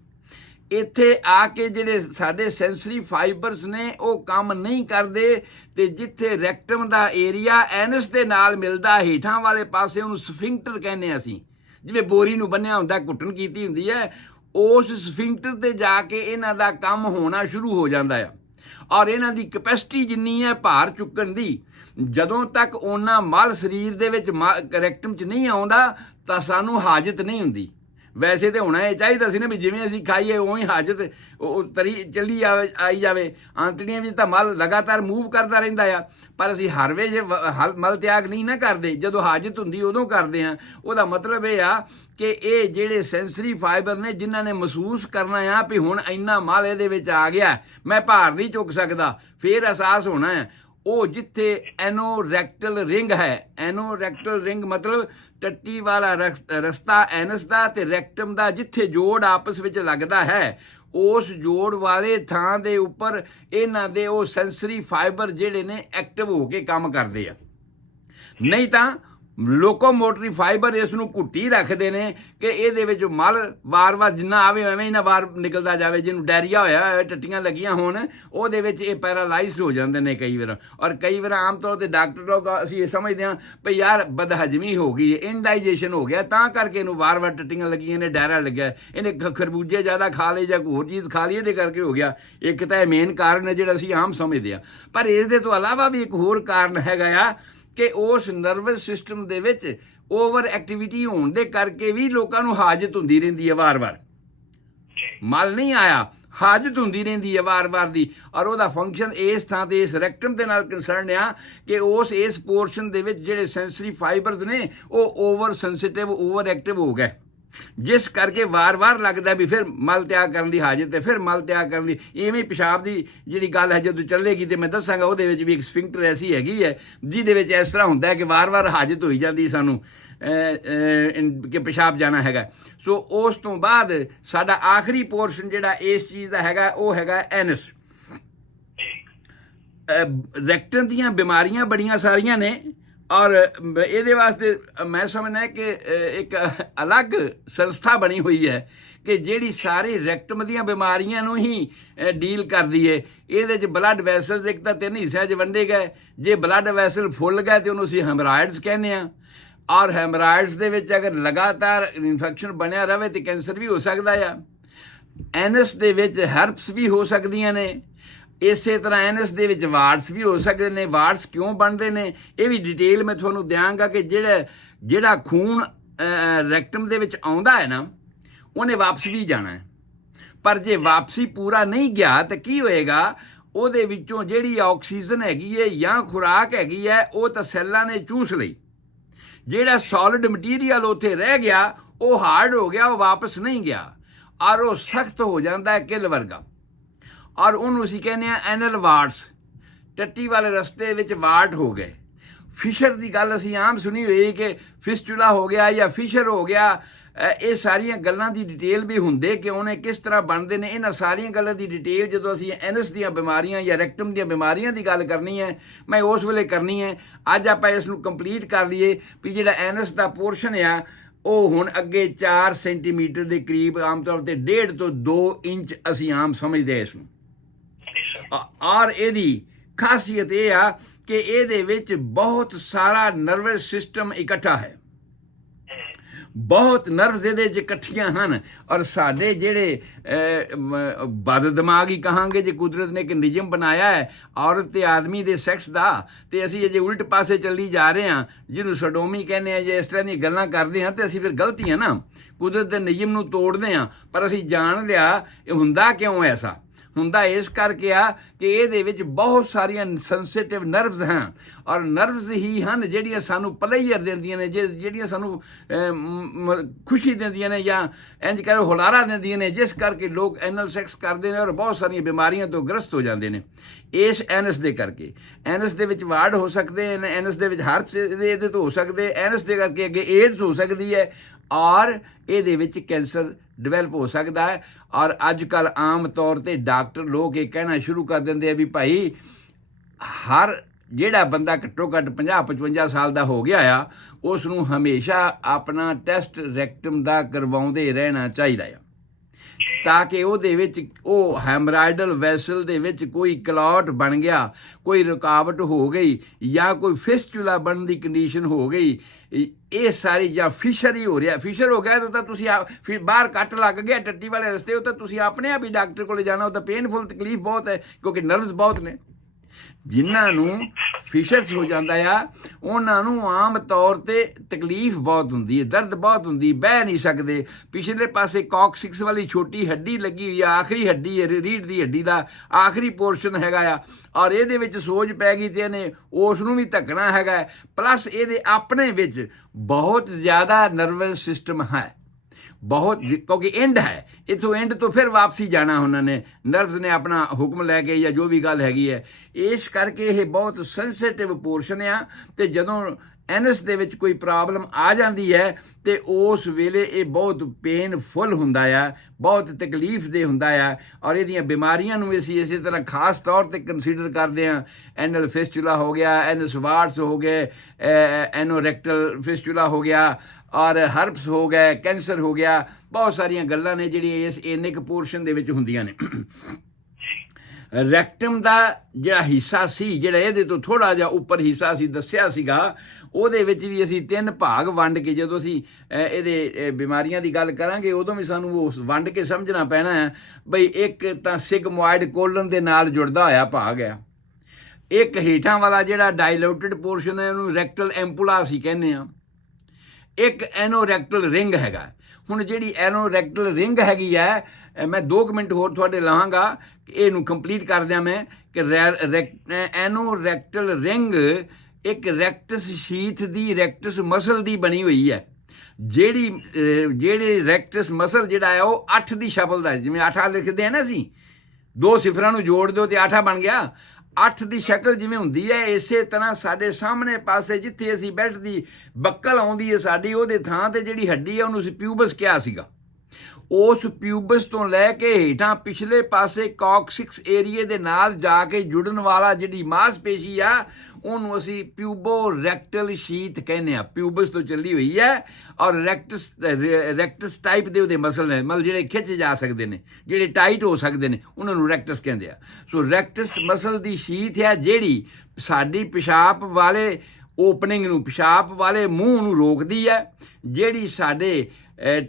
ਇੱਥੇ ਆ ਕੇ ਜਿਹੜੇ ਸਾਡੇ ਸੈਂਸਰੀ ਫਾਈਬਰਸ ਨੇ ਉਹ ਕੰਮ ਨਹੀਂ ਕਰਦੇ, ਤੇ ਜਿੱਥੇ ਰੈਕਟਮ ਦਾ ਏਰੀਆ ਐਨਸ ਦੇ ਨਾਲ ਮਿਲਦਾ ਹੇਠਾਂ ਵਾਲੇ ਪਾਸੇ, ਉਹਨੂੰ ਸਫਿੰਕਟਰ ਕਹਿੰਦੇ ਹਾਂ ਅਸੀਂ, ਜਿਵੇਂ ਬੋਰੀ ਨੂੰ ਬੰਨਿਆ ਹੁੰਦਾ, ਘੁੱਟਣ ਕੀਤੀ ਹੁੰਦੀ ਹੈ, ਉਸ ਸਫਿੰਕਟਰ ਤੇ ਜਾ ਕੇ ਇਹਨਾਂ ਦਾ ਕੰਮ ਹੋਣਾ ਸ਼ੁਰੂ ਹੋ ਜਾਂਦਾ ਆ। ਔਰ ਇਹਨਾਂ ਦੀ ਕੈਪੈਸਿਟੀ ਜਿੰਨੀ ਹੈ ਭਾਰ ਚੁੱਕਣ ਦੀ, ਜਦੋਂ ਤੱਕ ਉਹਨਾਂ ਮਲ ਸਰੀਰ ਦੇ ਵਿੱਚ ਰੈਕਟਮ 'ਚ ਨਹੀਂ ਆਉਂਦਾ ਤਾਂ ਸਾਨੂੰ ਹਾਜਤ ਨਹੀਂ ਹੁੰਦੀ। ਵੈਸੇ ਤਾਂ ਹੋਣਾ ਇਹ ਚਾਹੀਦਾ ਸੀ ਨਾ ਵੀ ਜਿਵੇਂ ਅਸੀਂ ਖਾਈਏ ਉਵੇਂ ਹਾਜਤ ਉਹ ਤਰੀ ਚੱਲੀ ਆਈ ਜਾਵੇ, ਆਂਤੜੀਆਂ ਵਿੱਚ ਤਾਂ ਮਲ ਲਗਾਤਾਰ ਮੂਵ ਕਰਦਾ ਰਹਿੰਦਾ ਆ, ਪਰ ਅਸੀਂ ਹਰ ਵੇਲੇ ਮਲ ਤਿਆਗ ਨਹੀਂ ਨਾ ਕਰਦੇ, ਜਦੋਂ ਹਾਜਤ ਹੁੰਦੀ ਉਦੋਂ ਕਰਦੇ ਹਾਂ। ਉਹਦਾ ਮਤਲਬ ਇਹ ਆ ਕਿ ਇਹ ਜਿਹੜੇ ਸੈਂਸਰੀ ਫਾਈਬਰ ਨੇ ਜਿਨ੍ਹਾਂ ਨੇ ਮਹਿਸੂਸ ਕਰਨਾ ਆ ਵੀ ਹੁਣ ਇੰਨਾ ਮਲ ਇਹਦੇ ਵਿੱਚ ਆ ਗਿਆ, ਮੈਂ ਭਾਰ ਨਹੀਂ ਚੁੱਕ ਸਕਦਾ, ਫਿਰ ਅਹਿਸਾਸ ਹੋਣਾ ਹੈ। ਉਹ ਜਿੱਥੇ ਐਨੋਰੈਕਟਲ ਰਿੰਗ ਹੈ, ਐਨੋਰੈਕਟਲ ਰਿੰਗ ਮਤਲਬ ਟੱਟੀ ਵਾਲਾ ਰਸਤਾ ਐਨਸ ਦਾ ਤੇ ਰੈਕਟਮ ਦਾ ਜਿੱਥੇ ਜੋੜ ਆਪਸ ਵਿੱਚ ਲੱਗਦਾ ਹੈ, ਉਸ ਜੋੜ ਵਾਲੇ ਥਾਂ ਦੇ ਉੱਪਰ ਇਹਨਾਂ ਦੇ ਉਹ ਸੈਂਸਰੀ ਫਾਈਬਰ ਜਿਹੜੇ ਨੇ ਐਕਟਿਵ ਹੋ ਕੇ ਕੰਮ ਕਰਦੇ ਆ। ਨਹੀਂ ਤਾਂ ਲੋਕੋਮੋਟਰੀ ਫਾਈਬਰ ਇਸ ਨੂੰ ਘੁੱਟੀ ਰੱਖਦੇ ਨੇ ਕਿ ਇਹਦੇ ਵਿੱਚ ਮਲ ਵਾਰ-ਵਾਰ ਜਿੰਨਾ ਆਵੇ ਐਵੇਂ ਹੀ ਨਾ ਬਾਹਰ ਨਿਕਲਦਾ ਜਾਵੇ। ਜਿਹਨੂੰ ਡਾਇਰੀਆ ਹੋਇਆ, ਟੱਟੀਆਂ ਲੱਗੀਆਂ ਹੋਣ, ਉਹਦੇ ਵਿੱਚ ਇਹ ਪੈਰਾਲਾਈਜ਼ਡ ਹੋ ਜਾਂਦੇ ਨੇ ਕਈ ਵਾਰ। ਔਰ ਕਈ ਵਾਰ ਆਮ ਤੌਰ 'ਤੇ ਡਾਕਟਰ ਲੋਕ ਅਸੀਂ ਇਹ ਸਮਝਦੇ ਹਾਂ ਭਈ ਯਾਰ ਬਦਹਜ਼ਮੀ ਹੋ ਗਈ ਹੈ, ਇਨਡਾਈਜੇਸ਼ਨ ਹੋ ਗਿਆ, ਤਾਂ ਕਰਕੇ ਇਹਨੂੰ ਵਾਰ-ਵਾਰ ਟੱਟੀਆਂ ਲੱਗੀਆਂ ਨੇ, ਡਾਇਰਾ ਲੱਗਿਆ, ਇਹਨੇ ਖਰਬੂਜੇ ਜ਼ਿਆਦਾ ਖਾ ਲਏ ਜਾਂ ਕੋਈ ਹੋਰ ਚੀਜ਼ ਖਾ ਲਈ, ਇਹਦੇ ਕਰਕੇ ਹੋ ਗਿਆ। ਇੱਕ ਤਾਂ ਇਹ ਮੇਨ ਕਾਰਨ ਹੈ ਜਿਹੜਾ ਅਸੀਂ ਆਮ ਸਮਝਦੇ ਹਾਂ। ਪਰ ਇਸ ਦੇ ਤੋਂ ਇਲਾਵਾ ਵੀ ਇੱਕ ਹੋਰ ਕਾਰਨ ਹੈਗਾ ਆ ਕਿ ਉਸ ਨਰਵਸ ਸਿਸਟਮ ਦੇ ਵਿੱਚ ਓਵਰ ਐਕਟੀਵਿਟੀ ਹੋਣ ਦੇ ਕਰਕੇ ਵੀ ਲੋਕਾਂ ਨੂੰ ਹਾਜਤ ਹੁੰਦੀ ਰਹਿੰਦੀ ਹੈ ਵਾਰ-ਵਾਰ। ਮਲ ਨਹੀਂ ਆਇਆ, ਹਾਜਤ ਹੁੰਦੀ ਰਹਿੰਦੀ ਹੈ ਵਾਰ-ਵਾਰ ਦੀ। ਔਰ ਉਹਦਾ ਫੰਕਸ਼ਨ ਇਸ ਥਾਂ 'ਤੇ ਇਸ ਰੈਕਟਮ ਦੇ ਨਾਲ ਕੰਸਰਨ ਆ ਕਿ ਇਸ ਪੋਰਸ਼ਨ ਦੇ ਵਿੱਚ ਜਿਹੜੇ ਸੈਂਸਰੀ ਫਾਈਬਰਸ ਨੇ ਉਹ ਓਵਰ ਸੈਂਸਿਟਿਵ, ਓਵਰ ਐਕਟਿਵ ਹੋ ਗਏ, ਜਿਸ ਕਰਕੇ ਵਾਰ-ਵਾਰ ਲੱਗਦਾ ਵੀ ਫਿਰ ਮਲ ਤਿਆਗ ਕਰਨ ਦੀ ਹਾਜਤ ਹੈ, ਫਿਰ ਮਲ ਤਿਆਗ ਕਰਨ ਦੀ। ਇਵੇਂ ਪਿਸ਼ਾਬ ਦੀ ਜਿਹੜੀ ਗੱਲ ਹੈ ਜਦੋਂ ਚੱਲੇਗੀ ਤੇ ਮੈਂ ਦੱਸਾਂਗਾ, ਉਹਦੇ ਵਿੱਚ ਵੀ ਇੱਕ ਸਫਿੰਕਟਰ ਐਸੀ ਹੈਗੀ ਹੈ ਜਿਹਦੇ ਵਿੱਚ ਇਸ ਤਰ੍ਹਾਂ ਹੁੰਦਾ ਹੈ ਕਿ ਵਾਰ-ਵਾਰ ਹਾਜਤ ਹੋਈ ਜਾਂਦੀ ਸਾਨੂੰ ਕਿ ਪਿਸ਼ਾਬ ਜਾਣਾ ਹੈਗਾ। ਸੋ ਉਸ ਤੋਂ ਬਾਅਦ ਸਾਡਾ ਆਖਰੀ ਪੋਰਸ਼ਨ ਜਿਹੜਾ ਇਸ ਚੀਜ਼ ਦਾ ਹੈਗਾ ਉਹ ਹੈਗਾ ਐਨਸ। ਰੈਕਟਮ ਦੀਆਂ ਬਿਮਾਰੀਆਂ ਬੜੀਆਂ ਸਾਰੀਆਂ ਨੇ ਔਰ ਇਹਦੇ ਵਾਸਤੇ ਮੈਂ ਸਮਝਦਾ ਕਿ ਇੱਕ ਅਲੱਗ ਸੰਸਥਾ ਬਣੀ ਹੋਈ ਹੈ ਕਿ ਜਿਹੜੀ ਸਾਰੇ ਰੈਕਟਮ ਦੀਆਂ ਬਿਮਾਰੀਆਂ ਨੂੰ ਹੀ ਡੀਲ ਕਰਦੀ ਹੈ। ਇਹਦੇ 'ਚ ਬਲੱਡ ਵੈਸਲਸ ਇੱਕ ਤਾਂ 3 ਹਿੱਸਿਆਂ 'ਚ ਵੰਡੇ ਗਏ। ਜੇ ਬਲੱਡ ਵੈਸਲ ਫੁੱਲ ਗਏ ਤੇ ਉਹਨੂੰ ਅਸੀਂ ਹੈਮਰਾਇਡਸ ਕਹਿੰਦੇ ਹਾਂ। ਔਰ ਹੈਮਰਾਇਡਸ ਦੇ ਵਿੱਚ ਅਗਰ ਲਗਾਤਾਰ ਇਨਫੈਕਸ਼ਨ ਬਣਿਆ ਰਹੇ ਤੇ ਕੈਂਸਰ ਵੀ ਹੋ ਸਕਦਾ ਆ। ਐਨਸ ਦੇ ਵਿੱਚ ਹਰਪਸ ਵੀ ਹੋ ਸਕਦੀਆਂ ਨੇ। ਇਸੇ ਤਰ੍ਹਾਂ ਐਨਸ ਦੇ ਵਿੱਚ ਵਾਰਡਸ ਵੀ ਹੋ ਸਕਦੇ ਨੇ। ਵਾਰਡਸ ਕਿਉਂ ਬਣਦੇ ਨੇ ਇਹ ਵੀ ਡਿਟੇਲ ਮੈਂ ਤੁਹਾਨੂੰ ਦਿਆਂਗਾ ਕਿ ਜਿਹੜਾ ਖੂਨ ਰੈਕਟਮ ਦੇ ਵਿੱਚ ਆਉਂਦਾ ਹੈ ਨਾ ਉਹਨੇ ਵਾਪਸ ਵੀ ਜਾਣਾ ਹੈ। ਪਰ ਜੇ ਵਾਪਸੀ ਪੂਰਾ ਨਹੀਂ ਗਿਆ ਤਾਂ ਕੀ ਹੋਏਗਾ, ਉਹਦੇ ਵਿੱਚੋਂ ਜਿਹੜੀ ਆਕਸੀਜਨ ਹੈਗੀ ਹੈ ਜਾਂ ਖੁਰਾਕ ਹੈਗੀ ਹੈ ਉਹ ਤਾਂ ਸੈੱਲਾਂ ਨੇ ਚੂਸ ਲਈ। ਜਿਹੜਾ ਸੋਲਿਡ ਮਟੀਰੀਅਲ ਉੱਥੇ ਰਹਿ ਗਿਆ ਉਹ ਹਾਰਡ ਹੋ ਗਿਆ, ਉਹ ਵਾਪਸ ਨਹੀਂ ਗਿਆ ਔਰ ਉਹ ਸਖਤ ਹੋ ਜਾਂਦਾ ਹੈ ਕਿਲ ਵਰਗਾ। ਔਰ ਉਹਨੂੰ ਅਸੀਂ ਕਹਿੰਦੇ ਹਾਂ ਐਨਲ ਵਾਰਡਸ। ਟੱਟੀ ਵਾਲੇ ਰਸਤੇ ਵਿੱਚ ਵਾਰਡ ਹੋ ਗਏ। ਫਿਸ਼ਰ ਦੀ ਗੱਲ ਅਸੀਂ ਆਮ ਸੁਣੀ ਹੋਈ ਕਿ ਫਿਸਟੂਲਾ ਹੋ ਗਿਆ ਜਾਂ ਫਿਸ਼ਰ ਹੋ ਗਿਆ। ਇਹ ਸਾਰੀਆਂ ਗੱਲਾਂ ਦੀ ਡਿਟੇਲ ਵੀ ਹੁੰਦੇ ਕਿ ਉਹਨੇ ਕਿਸ ਤਰ੍ਹਾਂ ਬਣਦੇ ਨੇ। ਇਹਨਾਂ ਸਾਰੀਆਂ ਗੱਲਾਂ ਦੀ ਡਿਟੇਲ ਜਦੋਂ ਅਸੀਂ ਐਨਸ ਦੀਆਂ ਬਿਮਾਰੀਆਂ ਜਾਂ ਰੈਕਟਮ ਦੀਆਂ ਬਿਮਾਰੀਆਂ ਦੀ ਗੱਲ ਕਰਨੀ ਹੈ ਮੈਂ ਉਸ ਵੇਲੇ ਕਰਨੀ ਹੈ। ਅੱਜ ਆਪਾਂ ਇਸ ਨੂੰ ਕੰਪਲੀਟ ਕਰ ਲਈਏ ਵੀ ਜਿਹੜਾ ਐਨਸ ਦਾ ਪੋਰਸ਼ਨ ਆ ਉਹ ਹੁਣ ਅੱਗੇ 4 ਸੈਂਟੀਮੀਟਰ ਦੇ ਕਰੀਬ, ਆਮ ਤੌਰ 'ਤੇ 1.5 ਤੋਂ 2 ਇੰਚ ਅਸੀਂ ਆਮ ਸਮਝਦੇ ਇਸ ਨੂੰ। ਔਰ ਇਹਦੀ ਖਾਸੀਅਤ ਇਹ ਆ ਕਿ ਇਹਦੇ ਵਿੱਚ ਬਹੁਤ ਸਾਰਾ ਨਰਵਸ ਸਿਸਟਮ ਇਕੱਠਾ ਹੈ। ਬਹੁਤ ਨਰਵਸ ਇਹਦੇ 'ਚ ਇਕੱਠੀਆਂ ਹਨ। ਔਰ ਸਾਡੇ ਜਿਹੜੇ ਬਦ ਦਿਮਾਗੀ ਕਹਾਂਗੇ ਜੇ ਕੁਦਰਤ ਨੇ ਇੱਕ ਨਿਯਮ ਬਣਾਇਆ ਹੈ ਔਰਤ ਤੇ ਆਦਮੀ ਦੇ ਸੈਕਸ ਦਾ, ਤੇ ਅਸੀਂ ਜੇ ਉਲਟ ਪਾਸੇ ਚੱਲੀ ਜਾ ਰਹੇ ਹਾਂ ਜਿਹਨੂੰ ਸਡੋਮੀ ਕਹਿੰਦੇ ਆ, ਜੇ ਇਸ ਤਰ੍ਹਾਂ ਦੀਆਂ ਗੱਲਾਂ ਕਰਦੇ ਹਾਂ ਤੇ ਅਸੀਂ ਫਿਰ ਗਲਤੀ ਹੈ ਨਾ, ਕੁਦਰਤ ਦੇ ਨਿਯਮ ਨੂੰ ਤੋੜਦੇ ਹਾਂ। ਪਰ ਅਸੀਂ ਜਾਣ ਲਿਆ ਇਹ ਹੁੰਦਾ ਕਿਉਂ ਐਸਾ ਹੁੰਦਾ, ਇਸ ਕਰਕੇ ਆ ਕਿ ਇਹਦੇ ਵਿੱਚ ਬਹੁਤ ਸਾਰੀਆਂ ਸੈਂਸਿਟਿਵ ਨਰਵਸ ਹਨ। ਔਰ ਨਰਵਸ ਹੀ ਹਨ ਜਿਹੜੀਆਂ ਸਾਨੂੰ ਪਲੇਅਰ ਦਿੰਦੀਆਂ ਨੇ, ਜਿਹੜੀਆਂ ਸਾਨੂੰ ਖੁਸ਼ੀ ਦਿੰਦੀਆਂ ਨੇ ਜਾਂ ਇੰਜ ਕਰੋ ਹੁਲਾਰਾ ਦਿੰਦੀਆਂ ਨੇ, ਜਿਸ ਕਰਕੇ ਲੋਕ ਐਨਲ ਸੈਕਸ ਕਰਦੇ ਨੇ ਔਰ ਬਹੁਤ ਸਾਰੀਆਂ ਬਿਮਾਰੀਆਂ ਤੋਂ ਗ੍ਰਸਤ ਹੋ ਜਾਂਦੇ ਨੇ ਇਸ ਐਨਸ ਦੇ ਕਰਕੇ। ਐਨਸ ਦੇ ਵਿੱਚ ਵਾਰਡ ਹੋ ਸਕਦੇ ਨੇ, ਐਨਸ ਦੇ ਵਿੱਚ ਹਰਪਸ ਇਹਦੇ ਤੋਂ ਹੋ ਸਕਦੇ, ਐਨਸ ਦੇ ਕਰਕੇ ਅੱਗੇ ਏਡਸ ਹੋ ਸਕਦੀ ਹੈ ਔਰ ਇਹਦੇ ਵਿੱਚ ਕੈਂਸਰ ਡਿਵੈਲਪ ਹੋ ਸਕਦਾ ਹੈ। ਔਰ ਅੱਜ ਕੱਲ੍ਹ ਆਮ ਤੌਰ 'ਤੇ ਡਾਕਟਰ ਲੋਕ ਇਹ ਕਹਿਣਾ ਸ਼ੁਰੂ ਕਰ ਦਿੰਦੇ ਆ ਵੀ ਭਾਈ ਹਰ ਜਿਹੜਾ ਬੰਦਾ ਘੱਟੋ ਘੱਟ 50-55 ਸਾਲ ਦਾ ਹੋ ਗਿਆ ਆ ਉਸ ਨੂੰ ਹਮੇਸ਼ਾ ਆਪਣਾ ਟੈਸਟ ਰੈਕਟਮ ਦਾ ਕਰਵਾਉਂਦੇ ਰਹਿਣਾ ਚਾਹੀਦਾ ਆ, ਤਾਂ ਕਿ ਉਹਦੇ ਵਿੱਚ ਉਹ ਹੈਮਰਾਇਡਲ ਵੈਸਲ ਦੇ ਵਿੱਚ ਕੋਈ ਕਲੌਟ ਬਣ ਗਿਆ, ਕੋਈ ਰੁਕਾਵਟ ਹੋ ਗਈ ਜਾਂ ਕੋਈ ਫਿਸਚੂਲਾ ਬਣਨ ਦੀ ਕੰਡੀਸ਼ਨ ਹੋ ਗਈ, ਇਹ ਸਾਰੀ ਜਾਂ ਫਿਸ਼ਰ ਹੀ ਹੋ ਰਿਹਾ। ਫਿਸ਼ਰ ਹੋ ਗਿਆ ਤਾਂ ਤੁਸੀਂ ਫਿਰ ਬਾਹਰ ਕੱਟ ਲੱਗ ਗਿਆ ਟੱਟੀ ਵਾਲੇ ਰਸਤੇ, ਉਹ ਤਾਂ ਤੁਸੀਂ ਆਪਣੇ ਆਪ ਹੀ ਡਾਕਟਰ ਕੋਲ ਜਾਣਾ। ਉਹ ਤਾਂ ਪੇਨਫੁਲ ਤਕਲੀਫ ਬਹੁਤ ਹੈ ਕਿਉਂਕਿ ਨਰਵਸ ਬਹੁਤ ਨੇ। ਜਿਨ੍ਹਾਂ ਨੂੰ ਫਿਸ਼ਰਸ ਹੋ ਜਾਂਦਾ ਆ ਉਹਨਾਂ ਨੂੰ ਆਮ ਤੌਰ 'ਤੇ ਤਕਲੀਫ ਬਹੁਤ ਹੁੰਦੀ ਹੈ, ਦਰਦ ਬਹੁਤ ਹੁੰਦੀ, ਬਹਿ ਨਹੀਂ ਸਕਦੇ। ਪਿਛਲੇ ਪਾਸੇ ਕਾਕਸਿਕਸ ਵਾਲੀ ਛੋਟੀ ਹੱਡੀ ਲੱਗੀ ਹੋਈ ਆ, ਆਖਰੀ ਹੱਡੀ ਹੈ ਰੀੜ੍ਹ ਦੀ ਹੱਡੀ ਦਾ ਆਖਰੀ ਪੋਰਸ਼ਨ ਹੈਗਾ ਆ ਔਰ ਇਹਦੇ ਵਿੱਚ ਸੋਜ ਪੈ ਗਈ ਤੇ ਇਹਨੇ ਉਸ ਨੂੰ ਵੀ ਧੱਕਣਾ ਹੈਗਾ। ਪਲੱਸ ਇਹਦੇ ਆਪਣੇ ਵਿੱਚ ਬਹੁਤ ਜ਼ਿਆਦਾ ਨਰਵਸ ਸਿਸਟਮ ਹੈ। ਬਹੁਤ ਕਿਉਂਕਿ ਐਂਡ ਹੈ, ਇੱਥੋਂ ਐਂਡ ਤੋਂ ਫਿਰ ਵਾਪਸੀ ਜਾਣਾ ਉਹਨਾਂ ਨੇ, ਨਰਵਸ ਨੇ ਆਪਣਾ ਹੁਕਮ ਲੈ ਕੇ ਜਾਂ ਜੋ ਵੀ ਗੱਲ ਹੈਗੀ ਹੈ। ਇਸ ਕਰਕੇ ਇਹ ਬਹੁਤ ਸੈਂਸਿਟਿਵ ਪੋਰਸ਼ਨ ਆ, ਅਤੇ ਜਦੋਂ ਐਨਸ ਦੇ ਵਿੱਚ ਕੋਈ ਪ੍ਰੋਬਲਮ ਆ ਜਾਂਦੀ ਹੈ ਤੇ ਉਸ ਵੇਲੇ ਇਹ ਬਹੁਤ ਪੇਨਫੁਲ ਹੁੰਦਾ ਆ, ਬਹੁਤ ਤਕਲੀਫ ਦੇ ਹੁੰਦਾ ਆ। ਔਰ ਇਹਦੀਆਂ ਬਿਮਾਰੀਆਂ ਨੂੰ ਅਸੀਂ ਇਸੇ ਤਰ੍ਹਾਂ ਖਾਸ ਤੌਰ 'ਤੇ ਕੰਸੀਡਰ ਕਰਦੇ ਹਾਂ। ਐਨਲ ਫਿਸਚੂਲਾ ਹੋ ਗਿਆ, ਐਨਸ ਵਾਰਡਸ ਹੋ ਗਏ, ਐਨੋਰੈਕਟਲ ਫਿਸਚੂਲਾ ਹੋ ਗਿਆ, ਔਰ ਹਰਪਸ ਹੋ ਗਏ, ਕੈਂਸਰ ਹੋ ਗਿਆ। ਬਹੁਤ ਸਾਰੀਆਂ ਗੱਲਾਂ ਨੇ ਜਿਹੜੀਆਂ ਇਸ ਇੰਨੇ ਕੁ ਪੋਰਸ਼ਨ ਦੇ ਵਿੱਚ ਹੁੰਦੀਆਂ ਨੇ। ਰੈਕਟਮ ਦਾ ਜਿਹੜਾ ਹਿੱਸਾ ਸੀ, ਜਿਹੜਾ ਇਹਦੇ ਤੋਂ ਥੋੜ੍ਹਾ ਜਿਹਾ ਉੱਪਰ ਹਿੱਸਾ ਸੀ ਦੱਸਿਆ ਸੀਗਾ, ਉਹਦੇ ਵਿੱਚ ਵੀ ਅਸੀਂ 3 ਭਾਗ ਵੰਡ ਕੇ, ਜਦੋਂ ਅਸੀਂ ਇਹਦੇ ਬਿਮਾਰੀਆਂ ਦੀ ਗੱਲ ਕਰਾਂਗੇ ਉਦੋਂ ਵੀ ਸਾਨੂੰ ਉਹ ਵੰਡ ਕੇ ਸਮਝਣਾ ਪੈਣਾ ਹੈ ਬਈ ਇੱਕ ਤਾਂ ਸਿਗਮੋਇਡ ਕੋਲਨ ਦੇ ਨਾਲ ਜੁੜਦਾ ਹੋਇਆ ਭਾਗ ਆ, ਇੱਕ ਹੇਠਾਂ ਵਾਲਾ ਜਿਹੜਾ ਡਾਇਲੂਟਡ ਪੋਰਸ਼ਨ ਹੈ ਉਹਨੂੰ ਰੈਕਟਲ ਐਂਪੂਲਾ ਅਸੀਂ ਕਹਿੰਦੇ ਹਾਂ, ਇੱਕ ਐਨੋਰੈਕਟਲ ਰਿੰਗ ਹੈਗਾ। ਹੁਣ ਜਿਹੜੀ ਐਨੋਰੈਕਟਲ ਰਿੰਗ ਹੈਗੀ ਹੈ, ਮੈਂ 2 ਮਿੰਟ ਹੋਰ ਤੁਹਾਡੇ ਲਾਹਾਂਗਾ ਇਹਨੂੰ ਕੰਪਲੀਟ ਕਰ ਦਿਆਂ ਮੈਂ, ਕਿ ਐਨੋਰੈਕਟਲ ਰਿੰਗ ਇੱਕ ਰੈਕਟਸ ਸ਼ੀਥ ਦੀ, ਰੈਕਟਸ ਮਸਲ ਦੀ ਬਣੀ ਹੋਈ ਹੈ। ਜਿਹੜੇ ਰੈਕਟਸ ਮਸਲ ਜਿਹੜਾ ਹੈ ਉਹ 8 ਦੀ ਸ਼ਕਲ ਦਾ, ਜਿਵੇਂ 8 ਲਿਖਦੇ ਆ ਨਾ ਅਸੀਂ, 2 ਸਿਫਰਾਂ ਨੂੰ ਜੋੜ ਦਿਓ ਤੇ 8 ਬਣ ਗਿਆ। 8 ਦੀ ਸ਼ਕਲ ਜਿਵੇਂ ਹੁੰਦੀ ਹੈ, ਇਸੇ ਤਰ੍ਹਾਂ ਸਾਡੇ ਸਾਹਮਣੇ ਪਾਸੇ ਜਿੱਥੇ ਅਸੀਂ ਬੈਲਟ ਦੀ ਬੱਕਲ ਆਉਂਦੀ ਹੈ ਸਾਡੀ, ਉਹਦੇ ਥਾਂ ਤੇ ਜਿਹੜੀ ਹੱਡੀ ਹੈ ਉਹਨੂੰ ਅਸੀਂ ਪਿਊਬਸ ਕਿਹਾ ਸੀਗਾ। ਉਸ ਪਿਊਬਸ ਤੋਂ ਲੈ ਕੇ ਹੇਠਾਂ ਪਿਛਲੇ ਪਾਸੇ ਕਾਕਸਿਕਸ ਏਰੀਏ ਦੇ ਨਾਲ ਜਾ ਕੇ ਜੁੜਨ ਵਾਲਾ ਜਿਹੜੀ ਮਾਸਪੇਸ਼ੀ ਆ, ਉਹਨੂੰ ਅਸੀਂ ਪਿਊਬੋ ਰੈਕਟਲ ਸ਼ੀਥ ਕਹਿੰਦੇ ਆ। ਪਿਊਬਸ ਤੋਂ ਚੱਲੀ ਹੋਈ ਹੈ, ਔਰ ਰੈਕਟਸ ਟਾਈਪ ਦੇ ਉਹਦੇ ਮਸਲ ਨੇ, ਮਤਲਬ ਜਿਹੜੇ ਖਿੱਚ ਜਾ ਸਕਦੇ ਨੇ, ਜਿਹੜੇ ਟਾਈਟ ਹੋ ਸਕਦੇ ਨੇ, ਉਹਨਾਂ ਨੂੰ ਰੈਕਟਸ ਕਹਿੰਦੇ ਆ। ਸੋ ਰੈਕਟਸ ਮਸਲ ਦੀ ਸ਼ੀਥ ਹੈ ਜਿਹੜੀ ਸਾਡੀ ਪਿਸ਼ਾਬ ਵਾਲੇ ਓਪਨਿੰਗ ਨੂੰ, ਪਿਸ਼ਾਬ ਵਾਲੇ ਮੂੰਹ ਨੂੰ ਰੋਕਦੀ ਹੈ, ਜਿਹੜੀ ਸਾਡੇ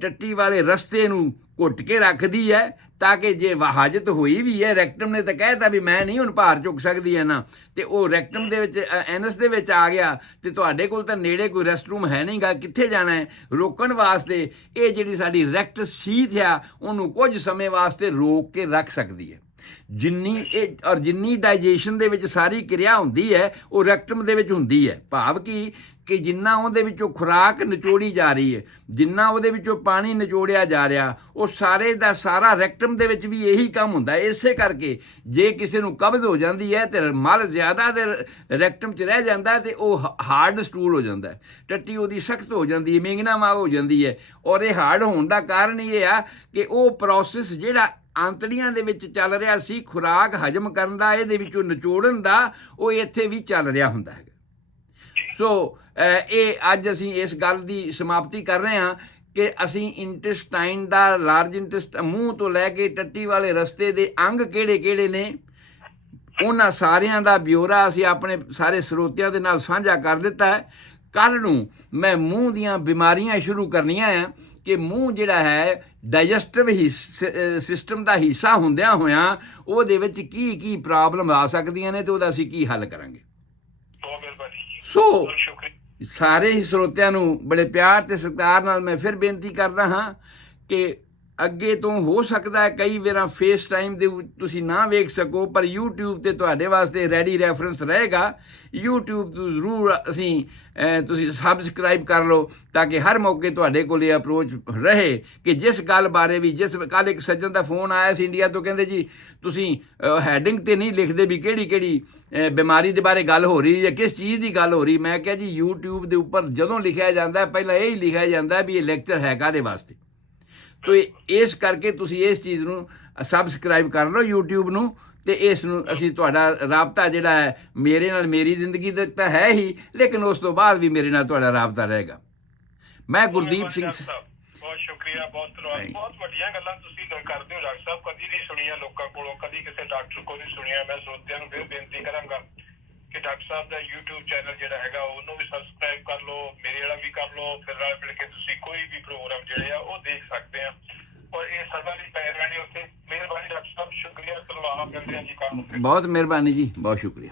ਟੱਟੀ ਵਾਲੇ ਰਸਤੇ ਨੂੰ ਘੁੱਟ ਕੇ ਰੱਖਦੀ ਹੈ, ਤਾਂ ਕਿ ਜੇ ਹਾਜਤ ਹੋਈ ਵੀ ਹੈ, ਰੈਕਟਮ ਨੇ ਤਾਂ ਕਹਿਤਾ ਵੀ ਮੈਂ ਨਹੀਂ ਹੁਣ ਭਾਰ ਚੁੱਕ ਸਕਦੀ ਹੈ ਨਾ, ਤੇ ਉਹ ਰੈਕਟਮ ਦੇ ਵਿੱਚ, ਐਨਸ ਦੇ ਵਿੱਚ ਆ ਗਿਆ, ਤੇ ਤੁਹਾਡੇ ਕੋਲ ਤਾਂ ਨੇੜੇ ਕੋਈ ਰੈਸਟ ਰੂਮ ਹੈ ਨਹੀਂ ਗਾ, ਕਿੱਥੇ ਜਾਣਾ ਹੈ ਰੋਕਣ ਵਾਸਤੇ? ਇਹ ਜਿਹੜੀ ਸਾਡੀ ਰੈਕਟਸ ਸ਼ੀਥ ਆ, ਉਹਨੂੰ ਕੁਝ ਸਮੇਂ ਵਾਸਤੇ ਰੋਕ ਕੇ ਰੱਖ ਸਕਦੀ ਹੈ। ਜਿੰਨੀ ਡਾਈਜੈਸ਼ਨ ਦੇ ਵਿੱਚ ਸਾਰੀ ਕਿਰਿਆ ਹੁੰਦੀ ਹੈ ਉਹ ਰੈਕਟਮ ਦੇ ਵਿੱਚ ਹੁੰਦੀ ਹੈ। ਭਾਵ ਕਿ ਜਿੰਨਾ ਉਹਦੇ ਵਿੱਚੋਂ ਖੁਰਾਕ ਨਿਚੋੜੀ ਜਾ ਰਹੀ ਹੈ, ਜਿੰਨਾ ਉਹਦੇ ਵਿੱਚੋਂ ਪਾਣੀ ਨਿਚੋੜਿਆ ਜਾ ਰਿਹਾ, ਉਹ ਸਾਰੇ ਦਾ ਸਾਰਾ ਰੈਕਟਮ ਦੇ ਵਿੱਚ ਵੀ ਇਹੀ ਕੰਮ ਹੁੰਦਾ। ਇਸੇ ਕਰਕੇ ਜੇ ਕਿਸੇ ਨੂੰ ਕਬਜ਼ ਹੋ ਜਾਂਦੀ ਹੈ ਤੇ ਮਲ ਜ਼ਿਆਦਾ ਦੇ ਰੈਕਟਮ 'ਚ ਰਹਿ ਜਾਂਦਾ ਤੇ ਉਹ ਹਾਰਡ ਸਟੂਲ ਹੋ ਜਾਂਦਾ, ਟੱਟੀ ਉਹਦੀ ਸਖਤ ਹੋ ਜਾਂਦੀ ਹੈ, ਮਿੰਗਨਾਮਾ ਹੋ ਜਾਂਦੀ ਹੈ। ਔਰ ਇਹ ਹਾਰਡ ਹੋਣ ਦਾ ਕਾਰਨ ਇਹ ਆ ਕਿ ਉਹ ਪ੍ਰੋਸੈਸ ਜਿਹੜਾ ਆਂਤੜੀਆਂ ਦੇ ਵਿੱਚ ਚੱਲ ਰਿਹਾ ਸੀ ਖੁਰਾਕ ਹਜਮ ਕਰਨ ਦਾ, ਇਹਦੇ ਵਿੱਚੋਂ ਨਿਚੋੜਨ ਦਾ, ਉਹ ਇੱਥੇ ਵੀ ਚੱਲ ਰਿਹਾ ਹੁੰਦਾ ਹੈਗਾ। ਸੋ ਇਹ ਅੱਜ ਅਸੀਂ ਇਸ ਗੱਲ ਦੀ ਸਮਾਪਤੀ ਕਰ ਰਹੇ ਹਾਂ ਕਿ ਅਸੀਂ ਇੰਟੈਸਟਾਈਨ ਦਾ, ਲਾਰਜ ਮੂੰਹ ਤੋਂ ਲੈ ਕੇ ਟੱਟੀ ਵਾਲੇ ਰਸਤੇ ਦੇ ਅੰਗ ਕਿਹੜੇ ਕਿਹੜੇ ਨੇ, ਉਹਨਾਂ ਸਾਰਿਆਂ ਦਾ ਬਿਊਰਾ ਅਸੀਂ ਆਪਣੇ ਸਾਰੇ ਸਰੋਤਿਆਂ ਦੇ ਨਾਲ ਸਾਂਝਾ ਕਰ ਦਿੱਤਾ ਹੈ। ਕੱਲ੍ਹ ਨੂੰ ਮੈਂ ਮੂੰਹ ਦੀਆਂ ਬਿਮਾਰੀਆਂ ਸ਼ੁਰੂ ਕਰਨੀਆਂ ਆ, ਕਿ ਮੂੰਹ ਜਿਹੜਾ ਹੈ ਡਾਈਜੈਸਟਿਵ ਸਿਸਟਮ ਦਾ ਹਿੱਸਾ ਹੁੰਦਿਆਂ ਹੋਇਆਂ ਉਹਦੇ ਵਿੱਚ ਕੀ ਪ੍ਰੋਬਲਮ ਆ ਸਕਦੀਆਂ ਨੇ, ਤੇ ਉਹਦਾ ਅਸੀਂ ਕੀ ਹੱਲ ਕਰਾਂਗੇ। ਸੋ ਸਾਰੇ ਹੀ ਸਰੋਤਿਆਂ ਨੂੰ ਬੜੇ ਪਿਆਰ ਤੇ ਸਤਿਕਾਰ ਨਾਲ ਮੈਂ ਫਿਰ ਬੇਨਤੀ ਕਰਦਾ ਹਾਂ ਕਿ ਅੱਗੇ ਤੋਂ ਹੋ ਸਕਦਾ ਹੈ ਕਈ ਵਾਰਾਂ ਫੇਸ ਟਾਈਮ ਦੇ ਤੁਸੀਂ ਨਾ ਵੇਖ ਸਕੋ, ਪਰ YouTube ਤੇ ਤੁਹਾਡੇ ਵਾਸਤੇ ਰੈਡੀ ਰੈਫਰੈਂਸ ਰਹੇਗਾ। YouTube ਤੋਂ ਜ਼ਰੂਰ ਤੁਸੀਂ ਸਬਸਕ੍ਰਾਈਬ ਕਰ ਲਓ, ਤਾਂ ਕਿ ਹਰ ਮੌਕੇ ਤੁਹਾਡੇ ਕੋਲ ਇਹ ਅਪਰੋਚ ਰਹੇ ਕਿ ਜਿਸ ਗੱਲ ਬਾਰੇ ਵੀ, ਜਿਸ ਕੱਲ੍ਹ ਇੱਕ ਸੱਜਣ ਦਾ ਫੋਨ ਆਇਆ ਸੀ ਇੰਡੀਆ ਤੋਂ, ਕਹਿੰਦੇ ਜੀ ਤੁਸੀਂ ਹੈਡਿੰਗ 'ਤੇ ਨਹੀਂ ਲਿਖਦੇ ਵੀ ਕਿਹੜੀ ਬਿਮਾਰੀ ਦੇ ਬਾਰੇ ਗੱਲ ਹੋ ਰਹੀ ਹੈ, ਕਿਸ ਚੀਜ਼ ਦੀ ਗੱਲ ਹੋ ਰਹੀ। ਮੈਂ ਕਿਹਾ ਜੀ YouTube ਦੇ ਉੱਪਰ ਜਦੋਂ ਲਿਖਿਆ ਜਾਂਦਾ ਪਹਿਲਾਂ ਇਹ ਹੀ ਲਿਖਿਆ ਜਾਂਦਾ ਵੀ ਇਹ ਲੈਕਚਰ ਹੈ ਕਾਹਦੇ ਵਾਸਤੇ। ਤੋ ਇਸ ਕਰਕੇ ਤੁਸੀਂ ਇਸ ਚੀਜ਼ ਨੂੰ ਸਬਸਕ੍ਰਾਈਬ ਕਰ ਲਓ YouTube ਨੂੰ, ਅਤੇ ਇਸ ਨੂੰ ਅਸੀਂ ਤੁਹਾਡਾ ਰਾਬਤਾ ਜਿਹੜਾ ਹੈ ਮੇਰੇ ਨਾਲ, ਮੇਰੀ ਜ਼ਿੰਦਗੀ ਦਾ ਤਾਂ ਹੈ ਹੀ, ਲੇਕਿਨ ਉਸ ਤੋਂ ਬਾਅਦ ਵੀ ਮੇਰੇ ਨਾਲ ਤੁਹਾਡਾ ਰਾਬਤਾ ਰਹੇਗਾ। ਮੈਂ ਗੁਰਦੀਪ ਸਿੰਘ, ਬਹੁਤ ਸ਼ੁਕਰੀਆ, ਬਹੁਤ ਧੰਨਵਾਦ। ਬਹੁਤ ਵੱਡੀਆਂ ਗੱਲਾਂ ਤੁਸੀਂ ਕਰਦੇ ਹੋ ਡਾਕਟਰ ਸਾਹਿਬ, ਕਦੀ ਨਹੀਂ ਸੁਣੀਆਂ ਲੋਕਾਂ ਕੋਲੋਂ, ਕਦੀ ਕਿਸੇ ਡਾਕਟਰ ਕੋਲ ਨਹੀਂ ਸੁਣੀਆਂ। ਮੈਂ ਸਰੋਤਿਆਂ ਨੂੰ ਫਿਰ ਬੇਨਤੀ ਕਰਾਂਗਾ ਕਿ ਡਾਕਟਰ ਸਾਹਿਬ ਦਾ YouTube ਚੈਨਲ ਜਿਹੜਾ ਹੈਗਾ ਉਹਨੂੰ ਵੀ ਸਬਸਕ੍ਰਾਈਬ ਕਰ ਲਓ, ਮੇਰੇ ਵਾਲਾ ਵੀ ਕਰ ਲਓ, ਫਿਰ ਨਾਲ ਮਿਲ ਕੇ ਤੁਸੀਂ ਕੋਈ ਵੀ ਪ੍ਰੋਗਰਾਮ ਜਿਹੜੇ ਆ ਉਹ ਦੇਖ ਸਕਦੇ ਆ। ਔਰ ਇਹ ਸਦਾ ਲਈ ਪੈਰ ਰਹਿਣੀ ਉੱਥੇ। ਮਿਹਰਬਾਨੀ ਡਾਕਟਰ ਸਾਹਿਬ, ਸ਼ੁਕਰੀਆ। ਧੰਨਵਾਦ ਕਰਦੇ ਹਾਂ ਜੀ। ਬਹੁਤ ਮਿਹਰਬਾਨੀ ਜੀ, ਬਹੁਤ ਸ਼ੁਕਰੀਆ।